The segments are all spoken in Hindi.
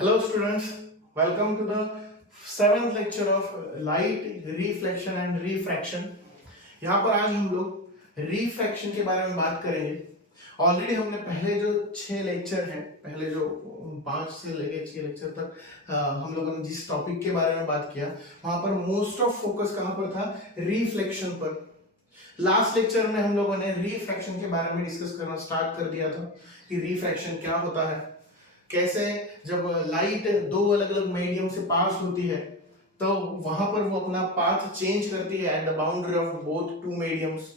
Hello students, welcome to the seventh lecture of light reflection and refraction। यहाँ पर आज हम लोग रिफ्रैक्शन के बारे में बात करेंगे। ऑलरेडी हमने पहले जो 6 लेक्चर हैं, पहले जो 5 से लेके 6 लेक्चर तक हम लोगों ने जिस टॉपिक के बारे में बात किया, वहां पर मोस्ट ऑफ फोकस कहाँ पर था? रिफ्लेक्शन पर। लास्ट लेक्चर में हम लोगों ने रिफ्रैक्शन के बारे में डिस्कस करना स्टार्ट कर दिया था कि रिफ्रैक्शन क्या होता है, कैसे जब लाइट दो अलग अलग मीडियम से पास होती है तो वहां पर वो अपना पाथ चेंज करती है at the boundary of both two mediums.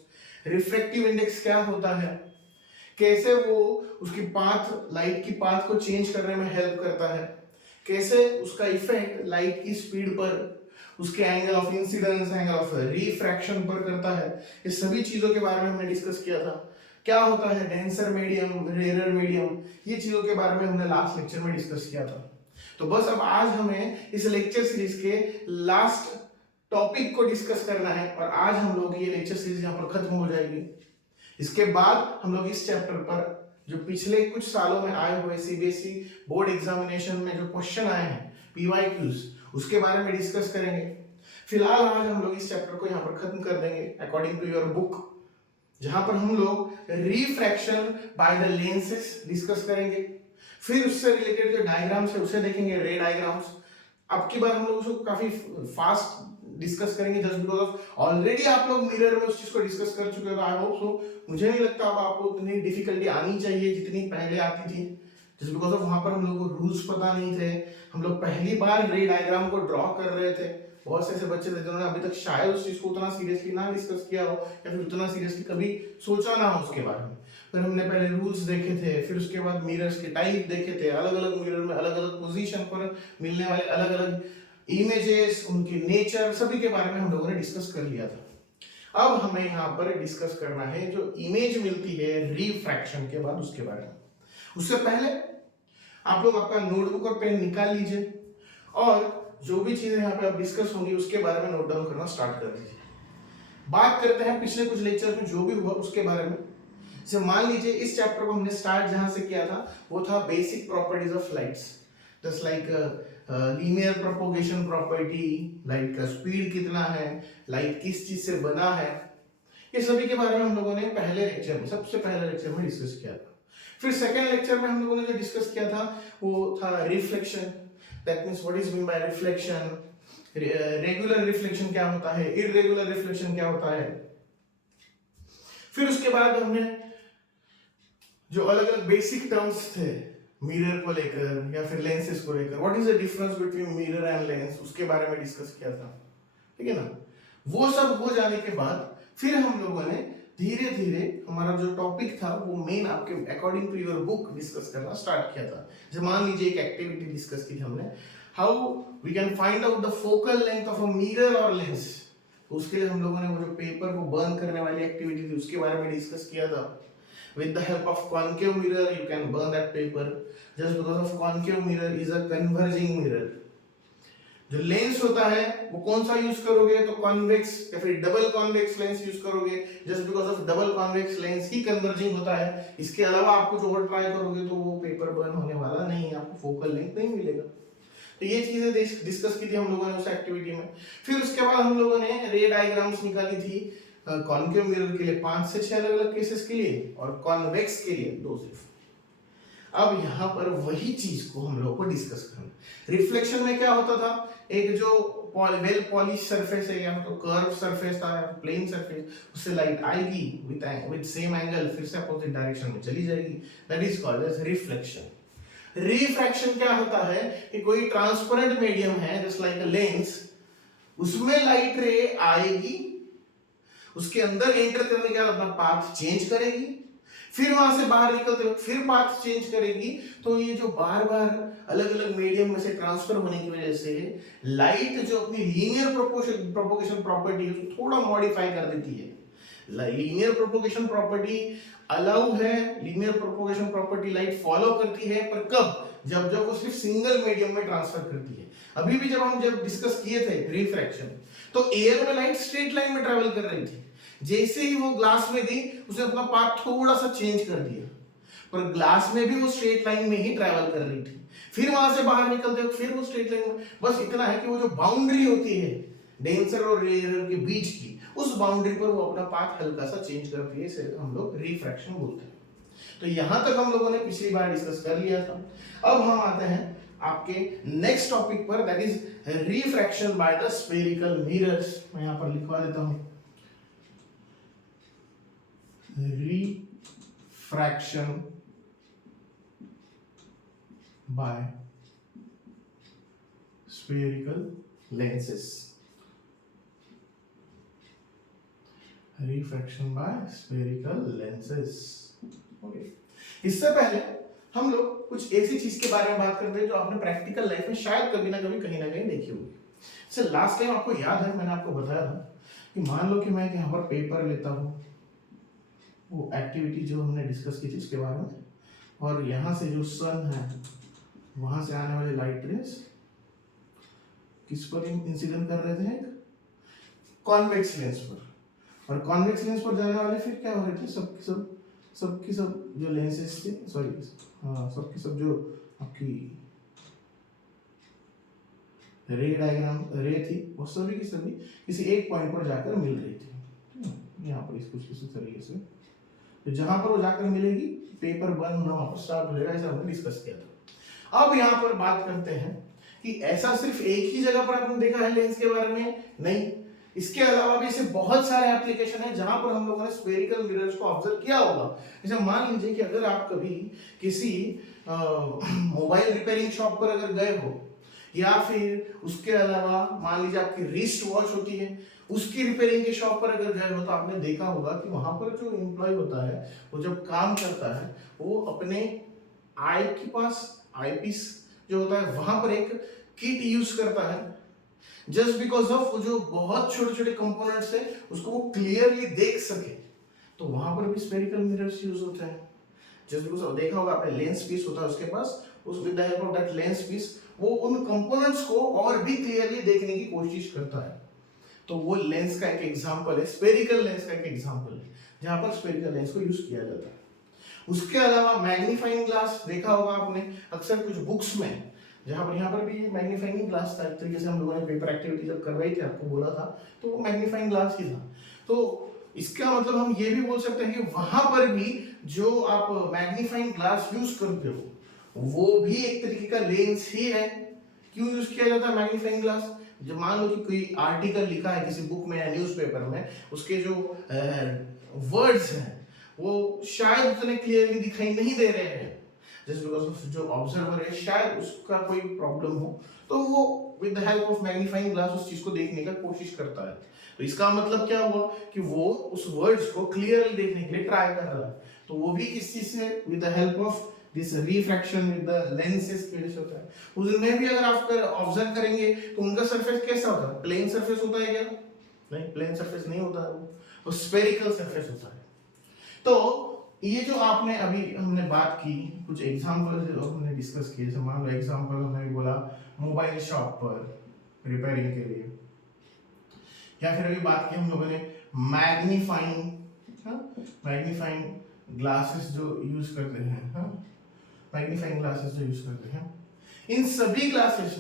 Refractive index क्या होता है, कैसे वो उसकी पाथ, लाइट की पाथ को चेंज करने में हेल्प करता है, कैसे उसका इफेक्ट लाइट की स्पीड पर, उसके angle of incidence, angle of refraction पर करता है। ये सभी चीजों के बारे में हमने डिस्कस किया था। क्या होता है डेंसर मीडियम, रेयर मीडियम, ये चीजों के बारे में हमने लास्ट लेक्चर में डिस्कस किया था। तो बस अब आज हमें इस लेक्चर सीरीज के लास्ट टॉपिक को डिस्कस करना है और आज हम लोग ये लेक्चर सीरीज यहाँ पर खत्म हो जाएगी। इसके बाद हम लोग इस चैप्टर पर जो पिछले कुछ सालों में आए हुए सीबीएसई बोर्ड एग्जामिनेशन में जो क्वेश्चन आए हैं, पीवाईक्यूज, उसके बारे में डिस्कस करेंगे। फिलहाल आज हम लोग इस चैप्टर को यहाँ पर खत्म कर देंगे अकॉर्डिंग टू योर बुक, जहां पर हम लोग refraction by the lenses discuss करेंगे। फिर उससे रिलेटेड जो डायग्राम्स है उसे देखेंगे, रे डायग्राम्स। अब की बार हम लोग उसको काफी फास्ट डिस्कस करेंगे जस्ट बिकॉज ऑफ ऑलरेडी आप लोग मिरर में उस चीज को डिस्कस कर चुके हो। I hope so. मुझे नहीं लगता अब आपको उतनी डिफिकल्टी आनी चाहिए जितनी पहले आती थी, जस्ट बिकॉज ऑफ वहां पर हम लोग को रूल्स पता नहीं थे। हम लोग पहली बार रे डायग्राम को ड्रॉ कर रहे थे। बहुत से ऐसे बच्चे थे जिन्होंने अभी तक शायद उस चीज को उतना सीरियसली ना डिस्कस किया हो या फिर उतना सीरियसली कभी सोचा ना हो उसके बारे में। फिर हमने पहले रूल्स देखे थे, फिर उसके बाद मिरर्स के टाइप देखे थे, अलग अलग मिरर में अलग अलग पोजीशन पर मिलने वाले अलग अलग इमेजेस, उनकी नेचर, सभी के बारे में हम लोगों ने डिस्कस कर लिया था। अब हमें यहाँ पर डिस्कस करना है जो इमेज मिलती है रिफ्रैक्शन के बाद, उसके बारे में। उससे पहले आप लोग आपका नोटबुक और पेन निकाल लीजिए और जो भी चीजें यहाँ पे अब डिस्कस होंगी उसके बारे में नोट डाउन करना स्टार्ट कर दीजिए। बात करते हैं पिछले कुछ लेक्चर में जो भी हुआ उसके बारे में। जैसे मान लीजिए इस चैप्टर को हमने स्टार्ट जहां से किया था वो था basic properties of lights, just like linear propagation property, light का स्पीड कितना है, लाइट किस चीज से बना है, ये सभी के बारे में हम लोगों ने पहले लेक्चर में, सबसे पहले लेक्चर में डिस्कस किया था। फिर सेकेंड लेक्चर में हम लोगों ने जो डिस्कस किया था वो था reflection. That means what is mean by reflection, regular reflection क्या होता है, इररेगुलर रिफ्लेक्शन क्या होता है। फिर उसके बाद हमने जो अलग अलग बेसिक टर्म्स थे मिरर को लेकर या फिर लेंसेज को लेकर, what is the difference between mirror and lens, उसके बारे में डिस्कस किया था। ठीक है ना। वो सब हो जाने के बाद फिर हम लोगों ने धीरे धीरे हमारा जो टॉपिक था वो मेन आपके according to your book discuss करना स्टार्ट किया था। जैसे मान लीजिए एक एक्टिविटी डिस्कस की थी हमने, how we can find out the focal length of a mirror और लेंस। उसके लिए हम लोगों ने वो जो पेपर को बर्न करने वाली एक्टिविटी थी उसके बारे में डिस्कस किया था। With the help of concave mirror you can burn that paper, just because of concave mirror is a converging mirror। जो लेंस होता है वो कौन सा यूज करोगे, तो कॉन्वेक्स या फिर डबल कॉन्वेक्स लेंस यूज करोगे, just because of double convex lens he converging होता है। इसके अलावा आप कुछ और ट्राई करोगे तो वो पेपर बर्न होने वाला नहीं है, आपको फोकल लेंथ नहीं मिलेगा। तो ये चीजें डिस्कस की थी हम लोगों ने उस एक्टिविटी में। फिर उसके बाद हम लोगों ने रे डायग्राम्स निकाली थी कॉन्केव मिरर के लिए 5 से 6 अलग अलग केसेस के लिए और कॉन्वेक्स के लिए 2 सिर्फ। अब यहाँ पर वही चीज को हम लोगों को डिस्कस करना। रिफ्लेक्शन में क्या होता था, एक जो वेल पॉलिश सरफेस है या तो कर्व सरफेस था या प्लेन सरफेस, उससे लाइट आएगी विद सेम एंगल, फिर से अपोजिट डायरेक्शन में चली जाएगी, that is called as reflection. Refraction क्या होता है कि कोई ट्रांसपेरेंट मीडियम है जस्ट लाइक अ लेंस, उसमें लाइट रे आएगी, उसके अंदर एंटर करने के बाद अपना पाथ चेंज करेगी, फिर वहां से बाहर निकलते वक्त फिर पाथ चेंज करेगी। तो ये जो बार बार अलग अलग मीडियम में से ट्रांसफर होने की वजह से लाइट जो अपनी लीनियर प्रोपोगेशन प्रॉपर्टी है उसको थोड़ा मॉडिफाई कर देती है। लीनियर प्रोपोगेशन प्रॉपर्टी अलाउ है, linear propagation property light follow करती है, पर कब, जब जब वो सिर्फ सिंगल मीडियम में ट्रांसफर करती है। अभी भी जब डिस्कस किए थे रिफ्रैक्शन, तो एयर में लाइट स्ट्रेट लाइन में ट्रेवल कर रही थी, जैसे ही वो ग्लास में गई उसने अपना पाथ थोड़ा सा चेंज कर दिया, पर ग्लास में भी वो स्ट्रेट लाइन में ही ट्रैवल कर रही थी। फिर वहां से बाहर निकलते हो फिर वो स्ट्रेट लाइन में, बस इतना है कि वो जो बाउंड्री होती है डेंसर और रेयर के बीच की, उस बाउंड्री पर वो अपना पाथ हल्का सा चेंज करती है, इसे हम लोग रिफ्रैक्शन बोलते हैं। तो यहां तक हम लोगों ने पिछली बार डिस्कस कर लिया था। अब हम आते हैं आपके नेक्स्ट टॉपिक पर, that is refraction by the spherical mirrors. मैं यहां पर लिखवा देता हूं, refraction by spherical lenses, refraction by spherical lenses। Okay, इससे पहले हम लोग कुछ ऐसी चीज के बारे में बात करते हैं जो आपने प्रैक्टिकल लाइफ में शायद कभी ना कभी कहीं ना कहीं देखी होगी। जैसे लास्ट टाइम आपको याद है मैंने आपको बताया था कि मान लो कि मैं यहाँ पर पेपर लेता हूँ, वो एक्टिविटी जो हमने डिस्कस की थी उसके बारे में, और यहाँ से जो सन है वहां से आने वाले लाइट रेस किस पर इंसिडेंट कर रहे थे, कॉन्वेक्स लेंस पर, और कॉन्वेक्स लेंस पर जाने वाले फिर क्या हो रहे थे, सबकी सब जो लेंसेस थे, सॉरी हाँ सबकी सब जो आपकी रे डायग्राम रे थी वो सभी की सभी किसी एक पॉइंट पर जाकर मिल रही थी। यहाँ पर कुछ इसी तरीके से, तो जहां पर वो जाकर मिलेगी पेपर बंद होना वहां पर स्टार्ट हो जाएगा, ऐसा हमने डिस्कस किया था। अब यहाँ पर बात करते हैं कि ऐसा सिर्फ एक ही जगह पर आपने देखा है लेंस के बारे में, नहीं, इसके अलावा भी ऐसे बहुत सारे एप्लीकेशन है जहां पर हम लोगों ने स्फेरिकल मिरर्स को ऑब्जर्व किया होगा। जैसे मान लीजिए कि अगर आप कभी किसी मोबाइल रिपेयरिंग शॉप पर अगर गए हो, या फिर उसके अलावा मान लीजिए आपकी रिस्ट वॉच होती है उसकी रिपेयरिंग के शॉप पर अगर गए हो, तो आपने देखा होगा कि वहां पर जो एम्प्लॉय होता है वो जब काम करता है वो अपने आई के पास आईपीस जो होता है वहां पर एक किट यूज करता है, जस्ट बिकॉज ऑफ जो बहुत छोटे छोटे कंपोनेंट्स है उसको वो क्लियरली देख सके। तो वहां पर भी स्फेरिकल मिरर्स यूज होते हैं, जस्ट बिकॉज देखा होगा आपने लेंस पीस होता है उसके पास, उस with the help of that lens piece वो उन कंपोनेंट्स को और भी क्लियरली देखने की कोशिश करता है। तो वो लेंस का एक एग्जांपल है, स्फेरिकल लेंस का एक एग्जांपल है जहां पर स्फेरिकल लेंस को यूज किया जाता है। उसके अलावा मैग्नीफाइंग ग्लास देखा होगा आपने अक्सर कुछ बुक्स में, जहां पर यहाँ पर भी मैग्नीफाइंग ग्लास था, एक तरीके से हम लोगों ने पेपर एक्टिविटी जब करवाई थी आपको बोला था, तो वो मैग्नीफाइंग ग्लास ही था। तो इसका मतलब हम ये भी बोल सकते हैं कि वहां पर भी जो आप मैग्नीफाइंग ग्लास यूज करते हो वो भी एक तरीके का लेंस ही है। क्यों यूज किया जाता है मैग्नीफाइंग ग्लास? जब मान लो कि कोई आर्टिकल लिखा है किसी बुक में या न्यूज़पेपर में, उसके जो वर्ड्स हैं वो शायद उतने क्लियरली दिखाई नहीं दे रहे हैं, जस्ट बिकॉज ऑफ जो ऑब्जर्वर है शायद उसका कोई प्रॉब्लम हो, तो वो with the help of magnifying glass उस चीज को देखने का कोशिश करता है। तो इसका मतलब क्या हुआ कि वो उस वर्ड्स को क्लियरली देखने के लिए ट्राई कर रहा है। तो वो भी किस चीज से, with the help of this refraction with the lenses की वजह से होता है। उसमें भी अगर आप ऑब्जर्व करेंगे तो उनका सरफेस कैसा होता है? प्लेन सरफेस होता है क्या? नहीं, प्लेन सरफेस नहीं होता है, वो स्फेरिकल सरफेस होता है। तो ये जो आपने अभी हमने बात की, कुछ एग्जांपल जो हमने डिस्कस किए, जैसे मान लो एग्जांपल हमने बोला मोबाइल शॉप पर रिपेयरिंग के लिए, या फिर अभी बात की हम लोगों ने मैग्नीफाइंग ग्लासेस जो यूज करते हैं, मैग्नीफाइंग ग्लासेस जो यूज करते हैं, इन सभी ग्लासेस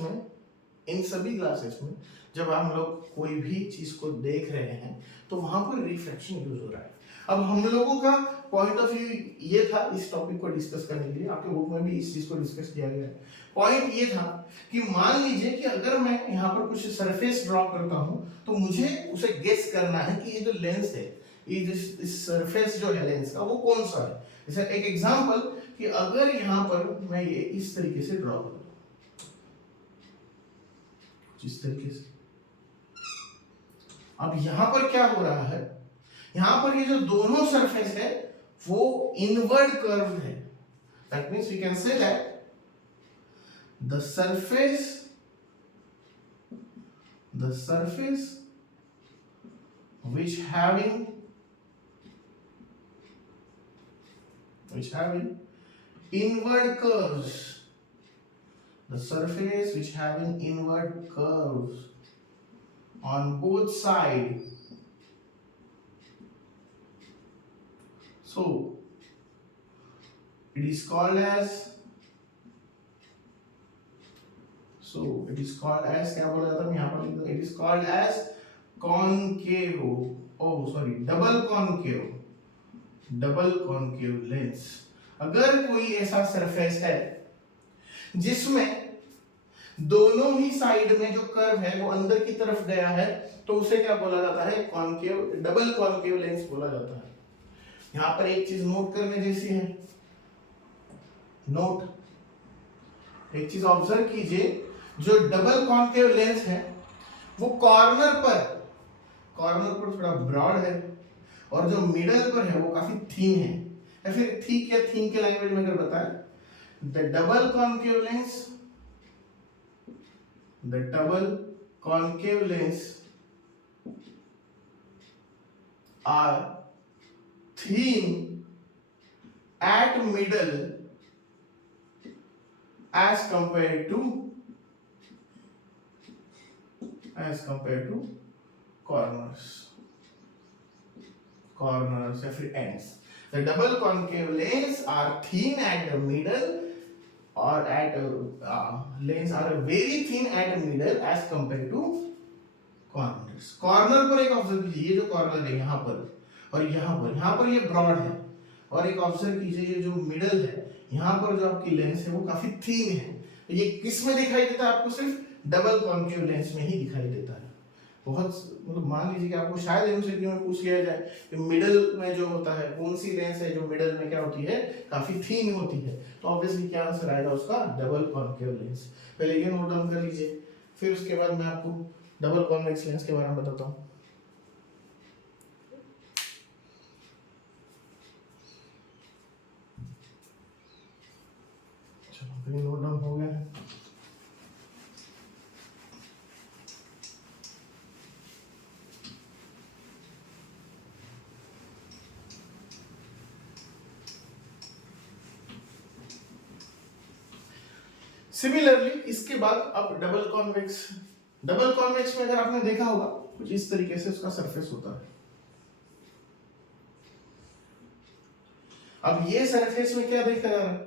में जब हम लोग कोई भी चीज को देख रहे हैं तो वहां पर रिफ्लेक्शन यूज हो रहा है। अब हम लोगों का पॉइंट ऑफ व्यू ये था इस टॉपिक को डिस्कस करने के लिए, आपके बुक में भी इस चीज को डिस्कस किया गया है। पॉइंट ये था कि मान लीजिए कि अगर मैं यहाँ पर कुछ सरफेस ड्रॉ करता हूँ तो मुझे उसे गेस करना है कि ये जो लेंस है, ये इस सरफेस जो है लेंस का वो कौन सा है। जैसे एक एग्जांपल कि अगर यहाँ पर मैं ये इस तरीके से ड्रॉ करूँ, इस तरीके से, अब यहां पर क्या हो रहा है, यहां पर ये जो दोनों सरफेस है वो इनवर्ड कर्व है। That means we can say that the surface which having inward curves, the surface which having inward curves on both sides, so It is called as, so it is called as, क्या बोला जाता है यहाँ पर लिख दो, it is called as concave, oh sorry, double concave lens। अगर कोई ऐसा सरफेस है जिसमें दोनों ही साइड में जो कर्व है वो अंदर की तरफ गया है, तो उसे क्या बोला जाता है, कॉन्केव, डबल कॉन्केव लेंस बोला जाता है। यहां पर एक चीज नोट करने जैसी है, एक चीज ऑब्जर्व कीजिए, जो डबल कॉन्केव लेंस है वो कॉर्नर पर थोड़ा ब्रॉड है, और जो मिडल पर है वो काफी थीन है, या फिर थिक या थीन के लैंग्वेज में अगर बताएं, the double concave lens are thin at middle as compared to corners या फिर ends। The double concave lens are thin at the middle or at lanes are very thin at middle as compared to corners। Corner पर एक ऑब्जर्व कीजिए, ये जो कॉर्नर है यहाँ पर और यहाँ पर ये ब्रॉड है, और एक ऑब्जर्व कीजिए ये जो मिडल है यहाँ पर जो आपकी लेंस है वो काफी थीन है। तो ये किस में दिखाई देता है आपको, सिर्फ डबल कॉन्केव लेंस में ही दिखाई देता है। बहुत मतलब मान लीजिए कि आपको शायद एमसीक्यू में पूछ लिया जाए कि मिडल में जो होता है कौन सी लेंस है जो मिडल में क्या होती है, काफी थीन होती है, तो ऑब्वियसली क्या आंसर आएगा उसका, डबल कॉन्केव लेंस। पहले ये नोट डाउन कर लीजिए, फिर उसके बाद मैं आपको डबल कॉन्वेक्स लेंस के बारे में बताता हूँ। चलो नोट डाउन हो गया है। सिमिलरली इसके बाद अब डबल कॉन्वेक्स में अगर आपने देखा होगा कुछ इस तरीके से उसका सरफेस होता है। अब ये सरफेस में क्या देखा जा रहा है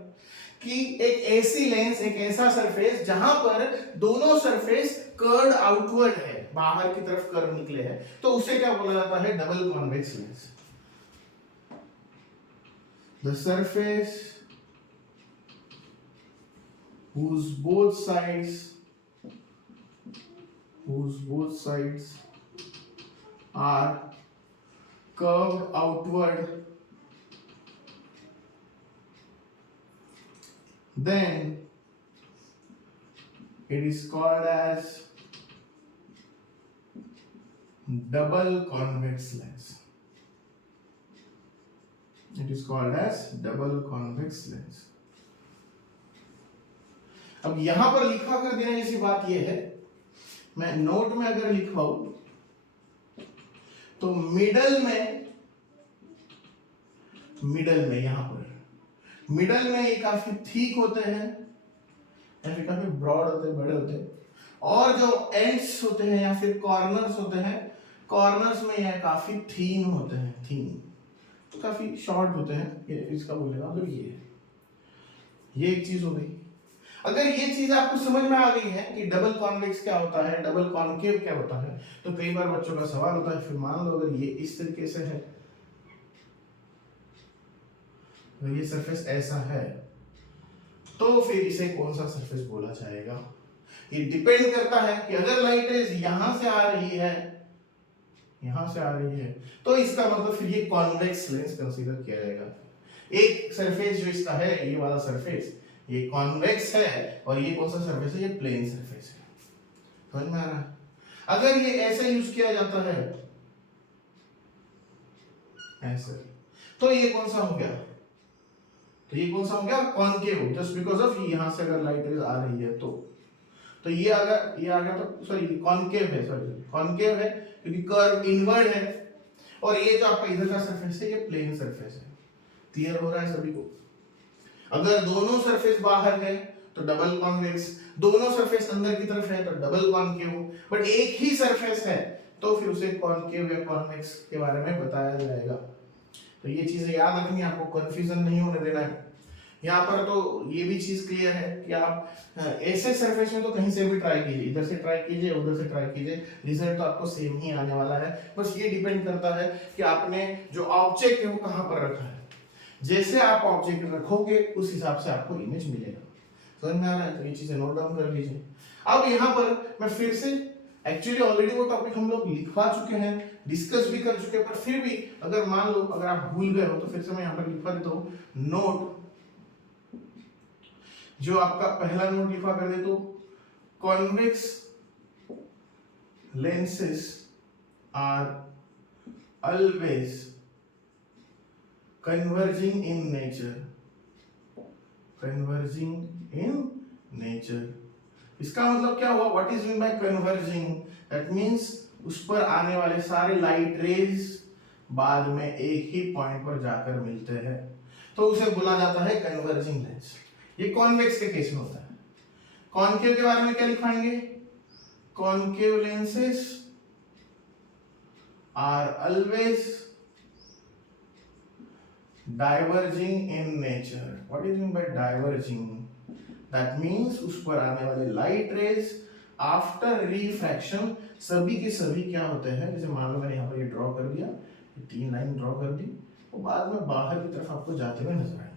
कि एक ऐसी लेंस, एक ऐसा सरफेस जहां पर दोनों सरफेस कर्व्ड आउटवर्ड है, बाहर की तरफ कर्व निकले हैं, तो उसे क्या बोला जाता है, double convex lens. The surface whose both sides are curved outward, then it is called as double convex lens। It is called as double convex lens। अब यहां पर लिखा कर देने जैसी बात यह है, मैं नोट में अगर लिखवाऊं तो मिडल में यहां पर मिडल में ये काफी थिक होते हैं या फिर काफी ब्रॉड होते हैं, बड़े होते हैं, और जो एंड्स होते हैं या फिर कॉर्नर्स होते हैं, कॉर्नर्स में ये काफी थीन होते हैं, तो काफी शॉर्ट होते हैं। ये इसका बोलेगा मतलब ये एक चीज हो गई। अगर ये चीज आपको समझ में आ गई है कि डबल कॉन्वेक्स क्या होता है, डबल कॉन्केव क्या होता है, तो कई बार बच्चों का सवाल होता है, फिर मान लो अगर ये इस तरीके से है, तो ये सरफेस ऐसा है, तो फिर इसे कौन सा सरफेस बोला जाएगा। ये डिपेंड करता है कि अगर लाइट रेज यहां से आ रही है तो इसका मतलब फिर ये कॉन्वेक्स लेंस कंसीडर किया जाएगा। एक सरफेस जो इसका है, ये वाला सरफेस, ये कॉन्वेक्स है, और ये कौन सा सरफेस है, ये प्लेन सरफेस है। समझ में आ रहा है। अगर ये ऐसे यूज किया जाता है ऐसे, तो ये कौन सा हो गया, कॉन्केव, जस्ट बिकॉज ऑफ यहां से अगर लाइट रेज आ रही है तो ये आ गया तो सॉरी कॉन्केव है क्योंकि कर्व इनवर्ड है, और ये जो आपका इधर का सरफेस है ये प्लेन सरफेस है। क्लियर हो रहा है सभी को। अगर दोनों सरफेस बाहर है तो डबल कॉन्वेक्स, दोनों सरफेस अंदर की तरफ है तो डबल कॉन्केव, बट एक ही सरफेस है तो फिर उसे कॉन्केव या कॉन्वेक्स के बारे में बताया जाएगा। तो ये चीजें याद रखनी, आपको कंफ्यूजन नहीं होने देना है। यहाँ पर तो ये भी चीज क्लियर है कि आप ऐसे सरफेस में तो कहीं से भी ट्राई कीजिए, इधर से ट्राई कीजिए, उधर से ट्राई कीजिए, रिजल्ट तो आपको सेम ही आने वाला है। बस ये डिपेंड करता है कि आपने जो ऑब्जेक्ट है वो कहाँ पर रखा है। जैसे आप ऑब्जेक्ट रखोगे उस हिसाब से आपको इमेज मिलेगा। समझ में आ रहा है? तो ये चीजें नोट डाउन कर लीजिए। अब यहाँ पर मैं फिर से, एक्चुअली ऑलरेडी वो टॉपिक हम लोग लिखवा चुके हैं, डिस्कस भी कर चुके हैं, पर फिर भी अगर मान लो अगर आप भूल गए हो तो फिर से मैं यहाँ पर लिखवा देता हूँ नोट। जो आपका पहला नोट लिखवा कर दे तो convex lenses are always converging in nature, converging in nature। इसका मतलब क्या हुआ? What is mean by converging? That means उस पर आने वाले सारे लाइट रेज बाद में एक ही पॉइंट पर जाकर मिलते हैं, तो उसे बोला जाता है कन्वर्जिंग लेंस। ये कॉन्वेक्स के केस में होता है। कॉनकेव के बारे में क्या लिखवाएंगे? Concave lenses are always diverging in nature। what is mean by diverging? that means उस पर आने वाले लाइट रेज आफ्टर रिफ्रैक्शन सभी के सभी क्या होते हैं, जैसे मान लो मैंने यहाँ पर ये ड्रॉ कर दिया, ये 3 लाइन ड्रॉ कर दी, वो बाद में बाहर की तरफ आपको जाते हुए नजर आएंगे।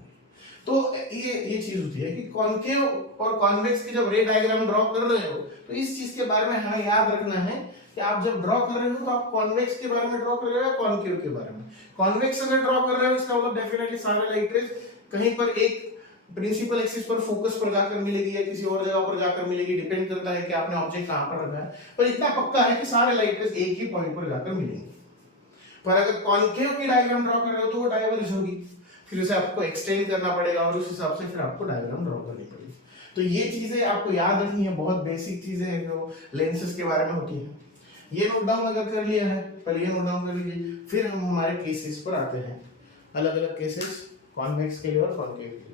तो ये चीज होती है कि कॉनकेव और कॉन्वेक्स की जब रे डायग्राम ड्रॉ कर रहे हो तो इस चीज के बारे में हमें याद रखना है कि आप जब ड्रॉ कर रहे हो तो आप कॉन्वेक्स के बारे में ड्रॉ कर रहे हो या कॉनकेव के बारे में। कॉन्वेक्स अगर ड्रॉ कर रहे हो इसका मतलब डेफिनेटली सारे लाइट रेज कहीं पर एक प्रिंसिपल एक्सिस पर फोकस पर जाकर मिलेगी या किसी और जगह पर जाकर मिलेगी, डिपेंड करता है कि आपने ऑब्जेक्ट कहां पर रखा है, पर इतना पक्का है कि सारे लाइट रेज एक ही पॉइंट पर जाकर मिलेंगे। पर अगर कॉनकेव की डायग्राम ड्रॉ कर रहे हो तो वो डाइवर्ज होगी, फिर उसे आपको एक्सटेंड करना पड़ेगा और उस हिसाब से फिर आपको डायग्राम ड्रॉ करनी पड़ेगी। तो ये चीजें आपको याद रखनी है, बहुत बेसिक चीजें हैं जो लेंसेज के बारे में होती है। ये नोट डाउन अगर कर लिया है, पहले ये नोट डाउन कर लीजिए, फिर हम हमारे केसेस पर आते हैं, अलग अलग केसेस कॉन्वेक्स के लिए और कॉनकेव के लिए।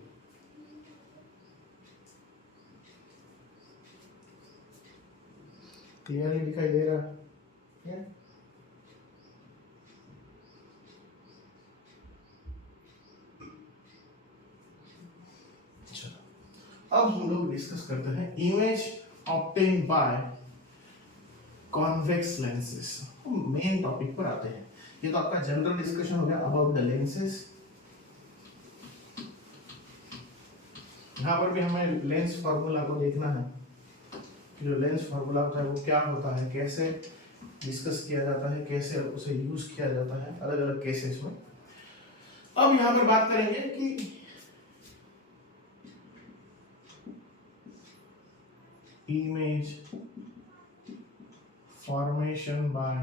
क्लियरली दिखाई दे रहा है? अब हम लोग डिस्कस करते हैं image obtain by convex lenses. Main topic पर आते हैं। ये तो आपका जनरल डिस्कशन हो गया अबाउट द लेंसेस। यहाँ पर भी हमें लेंस फार्मूला को देखना है कि जो लेंस फार्मूला होता है वो क्या होता है, कैसे डिस्कस किया जाता है, कैसे उसे यूज किया जाता है अलग अलग केसेस में। अब यहाँ पर बात करेंगे कि image formation by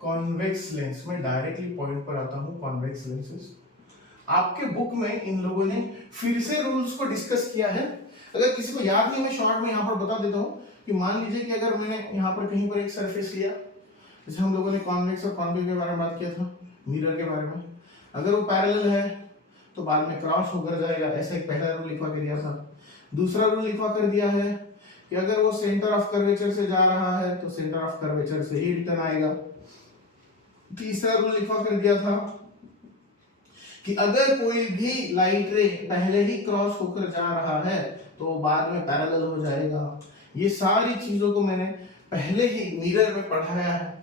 convex lens। में डायरेक्टली पॉइंट पर आता हूं, कॉन्वेक्स लेंसेस। आपके बुक में इन लोगों ने फिर से रूल्स को डिस्कस किया है। अगर किसी को याद नहीं, मैं शॉर्ट में यहाँ पर बता देता हूँ कि मान लीजिए कि अगर मैंने यहाँ पर कहीं पर एक सरफेस लिया, जैसे हम लोगों ने कॉन्वेक्स और कॉन्वेव के बारे में बात किया था, मिरर के बारे में, अगर वो पैरेलल है तो बाद में क्रॉस होकर जाएगा, ऐसा एक पहला रूल लिखवा कर दिया था। दूसरा रूल लिखवा कर दिया है कि अगर वो सेंटर ऑफ कर्वेचर से जा रहा है तो सेंटर ऑफ कर्वेचर से ही रिटर्न आएगा। तीसरा रूल लिखवा कर दिया था कि अगर कोई भी लाइट रे पहले ही क्रॉस होकर जा रहा है तो बाद में पैरेलल हो जाएगा। ये सारी चीजों को मैंने पहले ही मिरर में पढ़ाया है,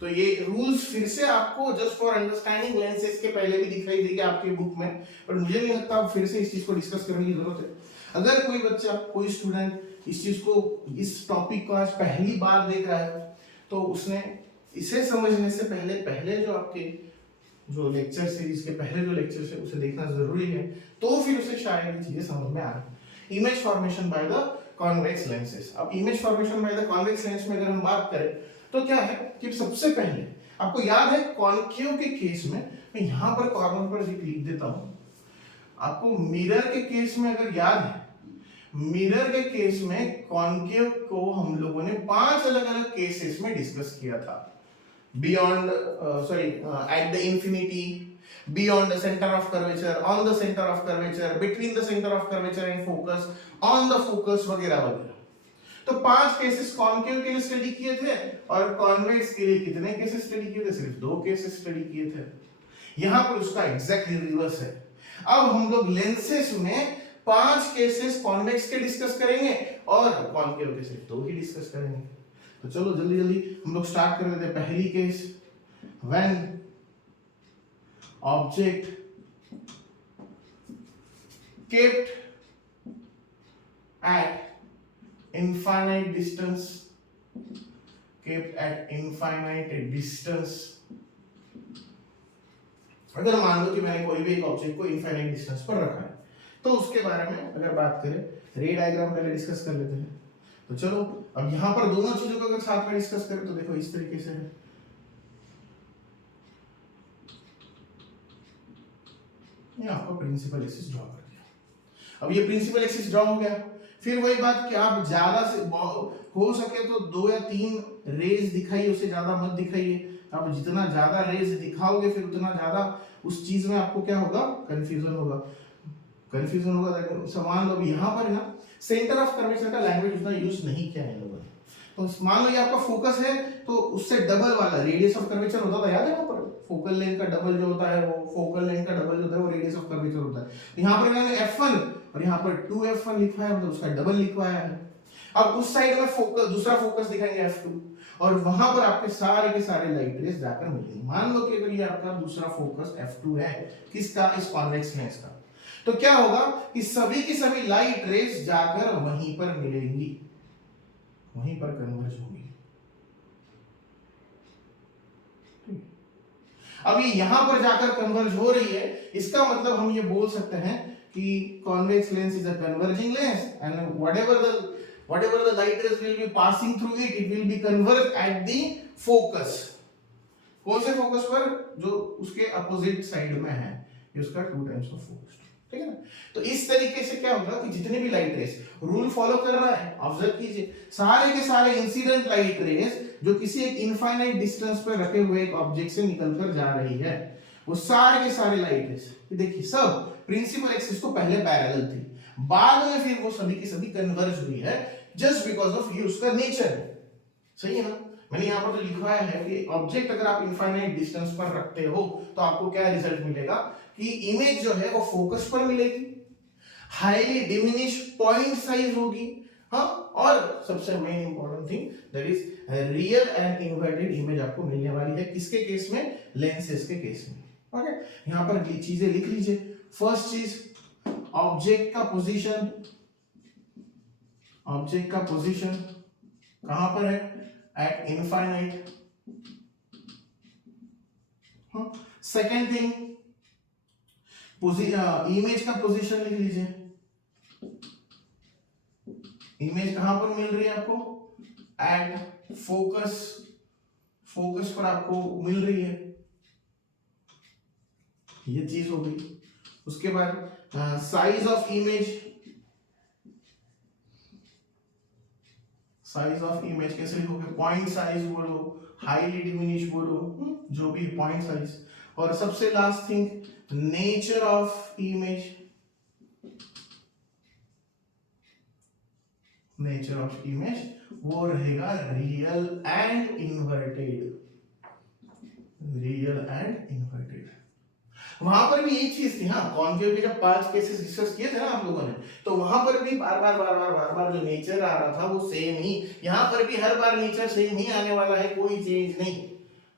तो ये रूल्स फिर से आपको जस्ट फॉर अंडरस्टैंडिंग लेंसेज के पहले भी दिखाई देगी आपके बुक में, पर मुझे नहीं लगता अब फिर से इस चीज को डिस्कस करने की जरूरत है। अगर कोई बच्चा, कोई स्टूडेंट इस चीज को, इस टॉपिक को आज पहली बार देख रहा है तो उसने इसे समझने से पहले जो आपके जो लेक्चर सीरीज के पहले जो लेक्चर है उसे देखना जरूरी है, तो फिर उसे शायद ये चीजें समझ में आए। Image formation by the convex lenses. अब image formation by the convex lens में अगर हम बात करें तो क्या है कि सबसे पहले आपको याद है कॉनकेव के केस में, मैं यहां पर कॉर्नर पर लिख देता हूं, आपको मिरर के केस में अगर याद है, मिरर के केस में कॉनकेव को हम लोगों ने 5 अलग अलग केसेस में डिस्कस किया था। Beyond at the infinity, beyond the centre of curvature, on the centre of curvature, between the centre of curvature and focus, on the focus, वगैरह वगैरह। तो 5 केसेस कॉनकेव के लिए स्टडी किए थे और कॉन्वेक्स के लिए कितने केसेस स्टडी किए थे? सिर्फ 2 केसेस स्टडी किए थे। यहां पर उसका एग्जैक्टली रिवर्स है। अब हम लोग लेंसेस में 5 केसेस कॉन्वेक्स के डिस्कस करेंगे और कॉनकेव के सिर्फ 2 ही डिस्कस करेंगे। तो चलो जल्दी जल्दी हम लोग स्टार्ट कर लेते हैं। पहली case, when object kept at infinite distance, kept at infinite distance। अगर मान लो कि मैंने कोई भी एक ऑब्जेक्ट को इनफाइनाइट डिस्टेंस पर रखा है, तो उसके बारे में अगर बात करें, रे डायग्राम पहले डिस्कस कर लेते हैं। तो चलो अब यहां पर दोनों चीजों को अगर साथ में डिस्कस करें तो देखो इस तरीके से है। ये आपका प्रिंसिपल एक्सिस ड्रॉ कर दिया। अब ये प्रिंसिपल एक्सिस ड्रॉ हो गया। फिर वही बात कि आप ज्यादा से हो सके तो 2 या 3 रेज दिखाइए, उससे ज्यादा मत दिखाइए। आप जितना ज्यादा रेज दिखाओगे फिर उतना ज्यादा उस चीज में आपको क्या होगा, कंफ्यूजन होगा। कंफ्यूजन होगा समान लो। यहाँ पर ना सेंटर ऑफ कर्वेचर का लैंग्वेज उतना यूज नहीं किया है लोगों ने। तो मान लो ये आपका फोकस है तो उससे डबल वाला रेडियस ऑफ कर्वेचर होता था, याद है? वहां पर फोकल लेंथ का डबल जो होता है, वो फोकल लेंथ का डबल जो होता है वो रेडियस ऑफ कर्वेचर होता है। यहाँ पर मैंने f1 और यहाँ पर 2f1 लिखा है, मतलब उसका डबल लिखवाया है। अब उस साइड में फोकस, दूसरा फोकस दिखाएंगे f2 और वहां पर आपके सारे के सारे लाइट रेज जाकर मिलेंगे। मान लो कि अगर ये आपका दूसरा फोकस f2 है, किसका? इस कॉन्वेक्स लेंस का, तो क्या होगा कि सभी की सभी लाइट रेज जाकर वहीं पर मिलेंगी, वहीं पर कन्वर्ज होंगी। अब ये यहां पर जाकर कन्वर्ज हो रही है, इसका मतलब हम ये बोल सकते हैं कि convex lens is a converging lens and whatever the light rays will be passing through it, it will be converged at the focus। कौन से फोकस पर? जो उसके अपोजिट साइड में है, ये उसका 2 टाइम्स ऑफ फोकस, ठीक है ना? तो इस तरीके से क्या होगा कि जितने भी लाइट रेस रूल फॉलो कर रहा है, ऑब्जर्व कीजिए, सारे के सारे इंसिडेंट लाइट रेस जो किसी एक इनफाइनाइट डिस्टेंस पर रखे हुए एक ऑब्जेक्ट से निकलकर जा रही है, वो सारे के सारे लाइट रेस, देखिए सब प्रिंसिपल एक्सिस को पहले पैरेलल थी, बाद में फिर वो सभी की सभी कन्वर्ज हुई है, जस्ट बिकॉज ऑफ ये उसका नेचर है। सही है ना? मैंने यहाँ पर तो लिखवाया है कि ऑब्जेक्ट अगर आप इनफाइनाइट डिस्टेंस पर रखते हो तो आपको क्या रिजल्ट मिलेगा कि इमेज जो है वो फोकस पर मिलेगी, हाईली डिमिनिश पॉइंट साइज होगी, हाँ, और सबसे main important thing that is real and inverted image आपको मिलने वाली है। किसके केस में? लेंसेज के केस में। ओके, यहाँ पर चीजें लिख लीजिए। फर्स्ट चीज, ऑब्जेक्ट का पोजीशन, ऑब्जेक्ट का पोजीशन कहां पर है? Eight infinite. Second thing, image का पोजीशन लिख लीजिए। इमेज कहां पर मिल रही है आपको? एट फोकस, फोकस पर आपको मिल रही है, ये चीज हो गई। उसके बाद size of image, size of image कैसे लिखोगे? पॉइंट साइज बोलो, हाईली डिमिनिश बोलो, जो भी पॉइंट साइज। और सबसे last thing, nature of image, nature of image वो रहेगा real and inverted, real and inverted. वहां पर भी एक चीज थी, हाँ, कॉन्केव के जब 5 केसेस डिस्कस किए थे ना आप लोगों ने, तो वहां पर भी बार बार जो नेचर आ रहा था वो सेम ही, यहां पर भी हर बार नेचर सेम ही आने वाला है, कोई चेंज नहीं।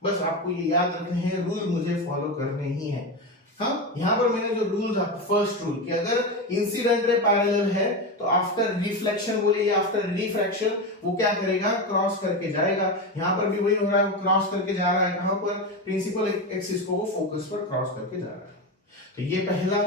बस आपको ये याद रखने हैं, रूल मुझे फॉलो करने ही है। हाँ, यहाँ पर मैंने जो रूल था, फर्स्ट रूल कि अगर इंसिडेंट रे पैरेलल है तो आफ्टर रिफ्लेक्शन बोले या आफ्टर रिफ्रैक्शन वो क्या करेगा? क्रॉस करके जाएगा। यहाँ पर भी वही हो रहा है, वो क्रॉस करके जा रहा है। कहां पर? प्रिंसिपल एक्सिस को वो फोकस पर क्रॉस करके जा रहा है। तो ये पहला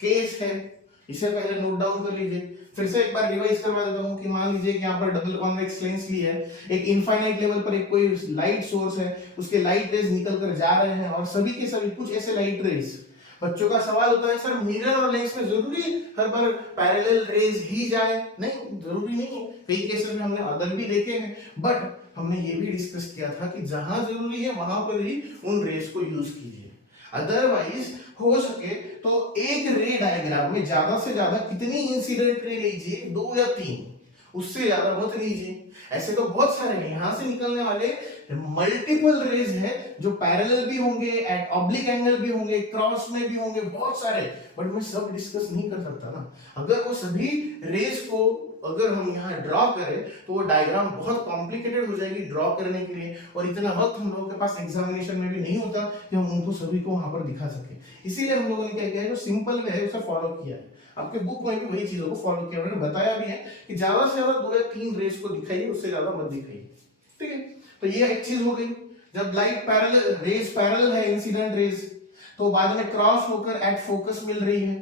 केस है, इसे पहले नोट डाउन कर लीजिए। फिर से एक बार रिवाइज करवा देता हूं कि मान लीजिए कि यहाँ पर डबल कॉन्वेक्स लेंस ली है, एक इनफाइनाइट लेवल पर एक कोई लाइट सोर्स है, उसके लाइट रेज निकल कर जा रहे हैं और सभी के सभी कुछ ऐसे लाइट रेज, बच्चों का सवाल होता है सर मिरर और लेंस में जरूरी हर बार पैरेलल रेज ही जाए? नहीं, जरूरी नहीं है, कई केसेस में हमने अदर भी देखे हैं, बट हमने ये भी डिस्कस किया था कि जहां जरूरी है वहां पर ही उन रेज को यूज कीजिए। अदरवाइज हो सके तो एक रे डायग्राम में ज्यादा से ज्यादा कितनी इंसिडेंट रे लीजिए? 2 या 3, उससे ज्यादा मत लीजिए। ऐसे तो बहुत सारे हैं, यहां से निकलने वाले मल्टीपल रेज है जो पैरेलल भी होंगे, एट ऑब्लिक एंगल भी होंगे, क्रॉस में भी होंगे, बहुत सारे, बट मैं सब डिस्कस नहीं कर सकता ना। अगर वो सभी रेज को अगर हम यहाँ ड्रॉ करें तो वो डायग्राम बहुत कॉम्प्लिकेटेड हो जाएगी ड्रॉ करने के लिए, और इतना वक्त हम लोगों के पास एग्जामिनेशन में भी नहीं होता कि हम उनको सभी को वहां पर दिखा सके। इसीलिए हम लोगों ने क्या किया है, जो सिंपल वे है उसे फॉलो किया है। आपके बुक में भी वही चीजों को फॉलो किया, मैंने बताया भी है कि ज्यादा से ज्यादा 2 या 3 रेस को दिखाइए, उससे ज्यादा मत दिखाइए। ठीक है, तो ये एक चीज हो गई। जब लाइट पैरेलल, रेस पैरेलल है, इंसिडेंट रेस, तो बाद में क्रॉस होकर एट फोकस मिल रही है,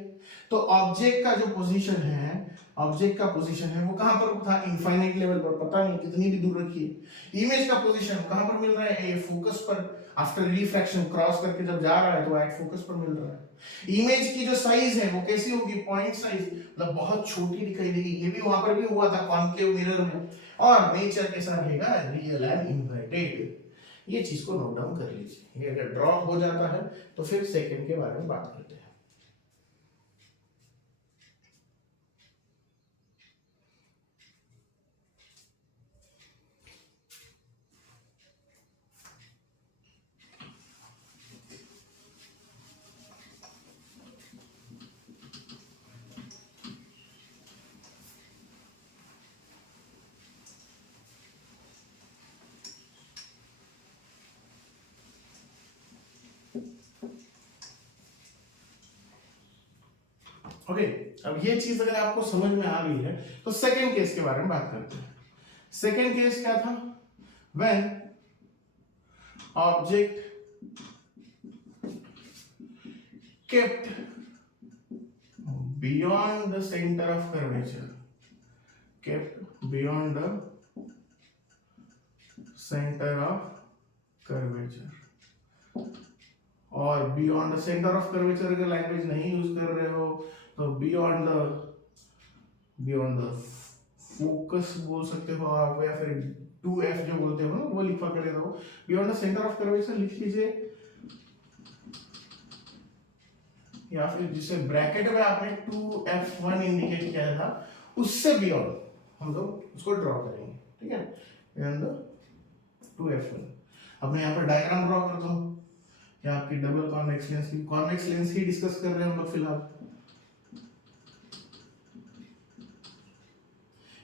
तो ऑब्जेक्ट का जो पोजीशन है, ऑब्जेक्ट का पोजीशन है वो कहां पर था, इनफाइनाइट लेवल पर, पता नहीं कितनी भी दूर रखिए। इमेज का पोजीशन कहां पर मिल रहा है, ये फोकस पर, आफ्टर रिफ्रैक्शन क्रॉस करके जब जा रहा है तो एट फोकस पर मिल रहा है। इमेज की जो साइज है वो कैसी होगी, पॉइंट साइज, मतलब बहुत छोटी दिखाई देगी। ये भी वहां पर भी हुआ था कॉन्केव मिरर में। और नेचर कैसा रहेगा, रियल एंड इन्वर्टेड। ये चीज को नोट डाउन कर लीजिए। ये अगर ड्रॉ हो जाता है तो फिर सेकंड के बारे में बात करते हैं। ओके, अब ये चीज अगर आपको समझ में आ गई है तो सेकंड केस के बारे में बात करते हैं। सेकंड केस क्या था, when object kept beyond the center of curvature, kept beyond the center of curvature, और beyond the center of curvature अगर लैंग्वेज नहीं यूज कर रहे हो तो beyond the focus बोल सकते हो आप, या फिर 2f जो बोलते हो ना वो लिखवा कर देता हो। beyond the center of curvature लिख लीजिए, या फिर जिसे ब्रैकेट में आपने 2f1 इंडिकेट किया था उससे बियॉन्ड हम लोग उसको ड्रॉ करेंगे। ठीक है, बियॉन्ड द 2f1। अब मैं यहाँ पर डायग्राम ड्रॉ करता हूँ, या आपकी डबल कॉन्वेक्स लेंस ही डिस्कस कर रहे हैं हम लोग फिलहाल।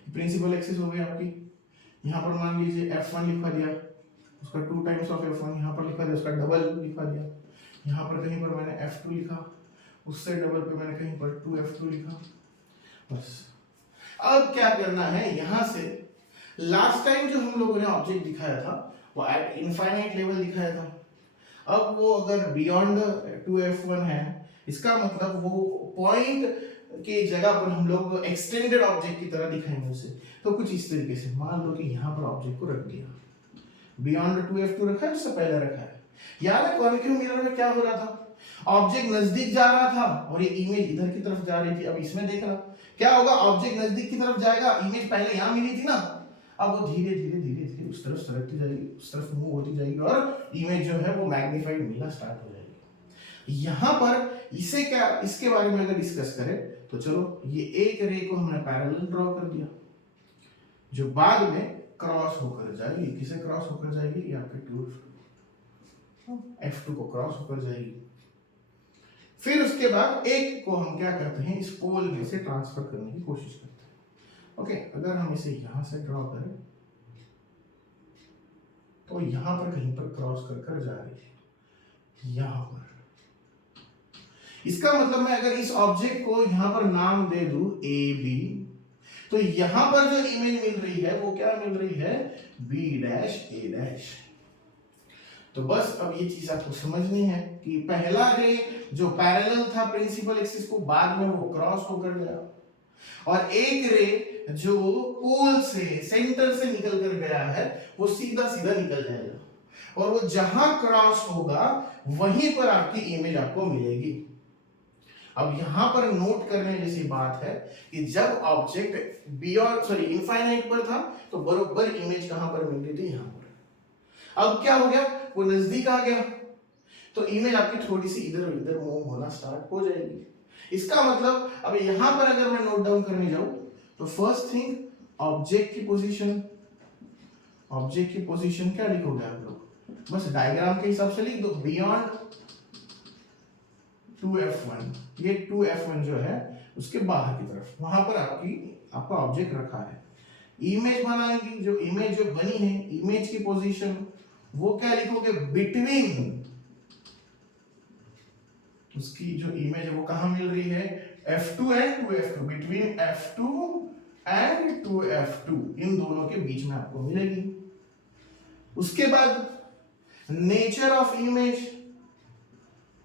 प्रिंसिपल एक्सिस हो गई आपकी, यहाँ पर मान लीजिए f1 लिखवा दिया, उसका 2 टाइम्स ऑफ f1 यहाँ पर लिखवा दिया, उसका डबल लिखवा दिया। यहाँ पर कहीं पर मैंने f2 लिखा, उससे डबल पे मैंने कहीं पर 2f2 लिखा। बस अब क्या करना है, यहां से लास्ट टाइम जो हम लोगों ने ऑब्जेक्ट दिखाया था वो एट इनफाइनाइट लेवल दिखाया था। अब वो अगर बियॉन्ड 2f1 है, इसका मतलब वो पॉइंट के जगह पर हम लोग एक्सटेंडेड ऑब्जेक्ट की तरह दिखाएंगे उसे। तो कुछ इस तरीके से मान लो कि यहाँ पर ऑब्जेक्ट को रख दिया, बियॉन्ड 2f2 रखा है, उससे पहले रखा है। याद है कॉन्केव मिरर में क्या हो रहा था, ऑब्जेक्ट नजदीक जा रहा था और ये इमेज इधर की तरफ जा रही थी। अब इसमें देखना क्या होगा, ऑब्जेक्ट नजदीक की तरफ जाएगा, इमेज पहले यहां मिली थी ना, अब वो धीरे धीरे धीरे धीरे उस तरफ सरकती जाएगी, उस तरफ मूव होती जाएगी, और इमेज जो है वो मैग्नीफाइड मिलना स्टार्ट हो जाएगी। यहां पर इसे क्या, इसके बारे में अगर डिस्कस करें तो चलो, ये एक रे को हमने पैरेलल ड्रॉ कर दिया जो बाद में क्रॉस होकर जाएगी। किसे क्रॉस होकर जाएगी, ये आपके 2f2 को क्रॉस होकर जाएगी। फिर उसके बाद एक को हम क्या करते हैं, इस पोल में से ट्रांसफर करने की कोशिश करते हैं। ओके, अगर हम इसे यहां से ड्रॉ करें तो यहां पर कहीं पर क्रॉस कर कर जा रही है, यहां पर। इसका मतलब मैं अगर इस ऑब्जेक्ट को यहां पर नाम दे दूं ए बी, तो यहां पर जो इमेज मिल रही है वो क्या मिल रही है, बी डैश ए डैश। तो बस अब ये चीज आपको समझनी है कि पहला रे जो पैरेलल था प्रिंसिपल एक्सिस को, बाद में वो क्रॉस होकर गया, और एक रे जो पोल से, सेंटर से निकल कर गया है, वो सीधा सीधा निकल जाएगा, और वो जहां क्रॉस होगा वहीं पर आपकी इमेज आपको मिलेगी। अब यहां पर नोट करने जैसी बात है कि जब ऑब्जेक्ट बियॉन्ड इनफाइनाइट पर था तो बरोबर इमेज कहां पर मिल रही थी, यहां पर। अब क्या हो गया, वो नजदीक आ गया तो इमेज आपकी थोड़ी सी इधर उधर मूव होना स्टार्ट हो जाएगी। इसका मतलब अब यहां पर अगर मैं नोट डाउन करने जाऊं तो फर्स्ट थिंग ऑब्जेक्ट की पोजीशन क्या लिखोगे आप लोग? बस डायग्राम के हिसाब से लिख दो, बियॉन्ड 2f1, ये 2f1 जो है उसके बाहर की तरफ, वहां पर आपका ऑब्जेक्ट रखा है। इमेज बनाएंगे, जो इमेज जो बनी है, इमेज की पोजीशन वो क्या लिखोगे? बिटवीन, उसकी जो इमेज है वो कहां मिल रही है? f2 and 2f2, between f2 and 2f2, इन दोनों के बीच में आपको मिलेगी। उसके बाद नेचर ऑफ इमेज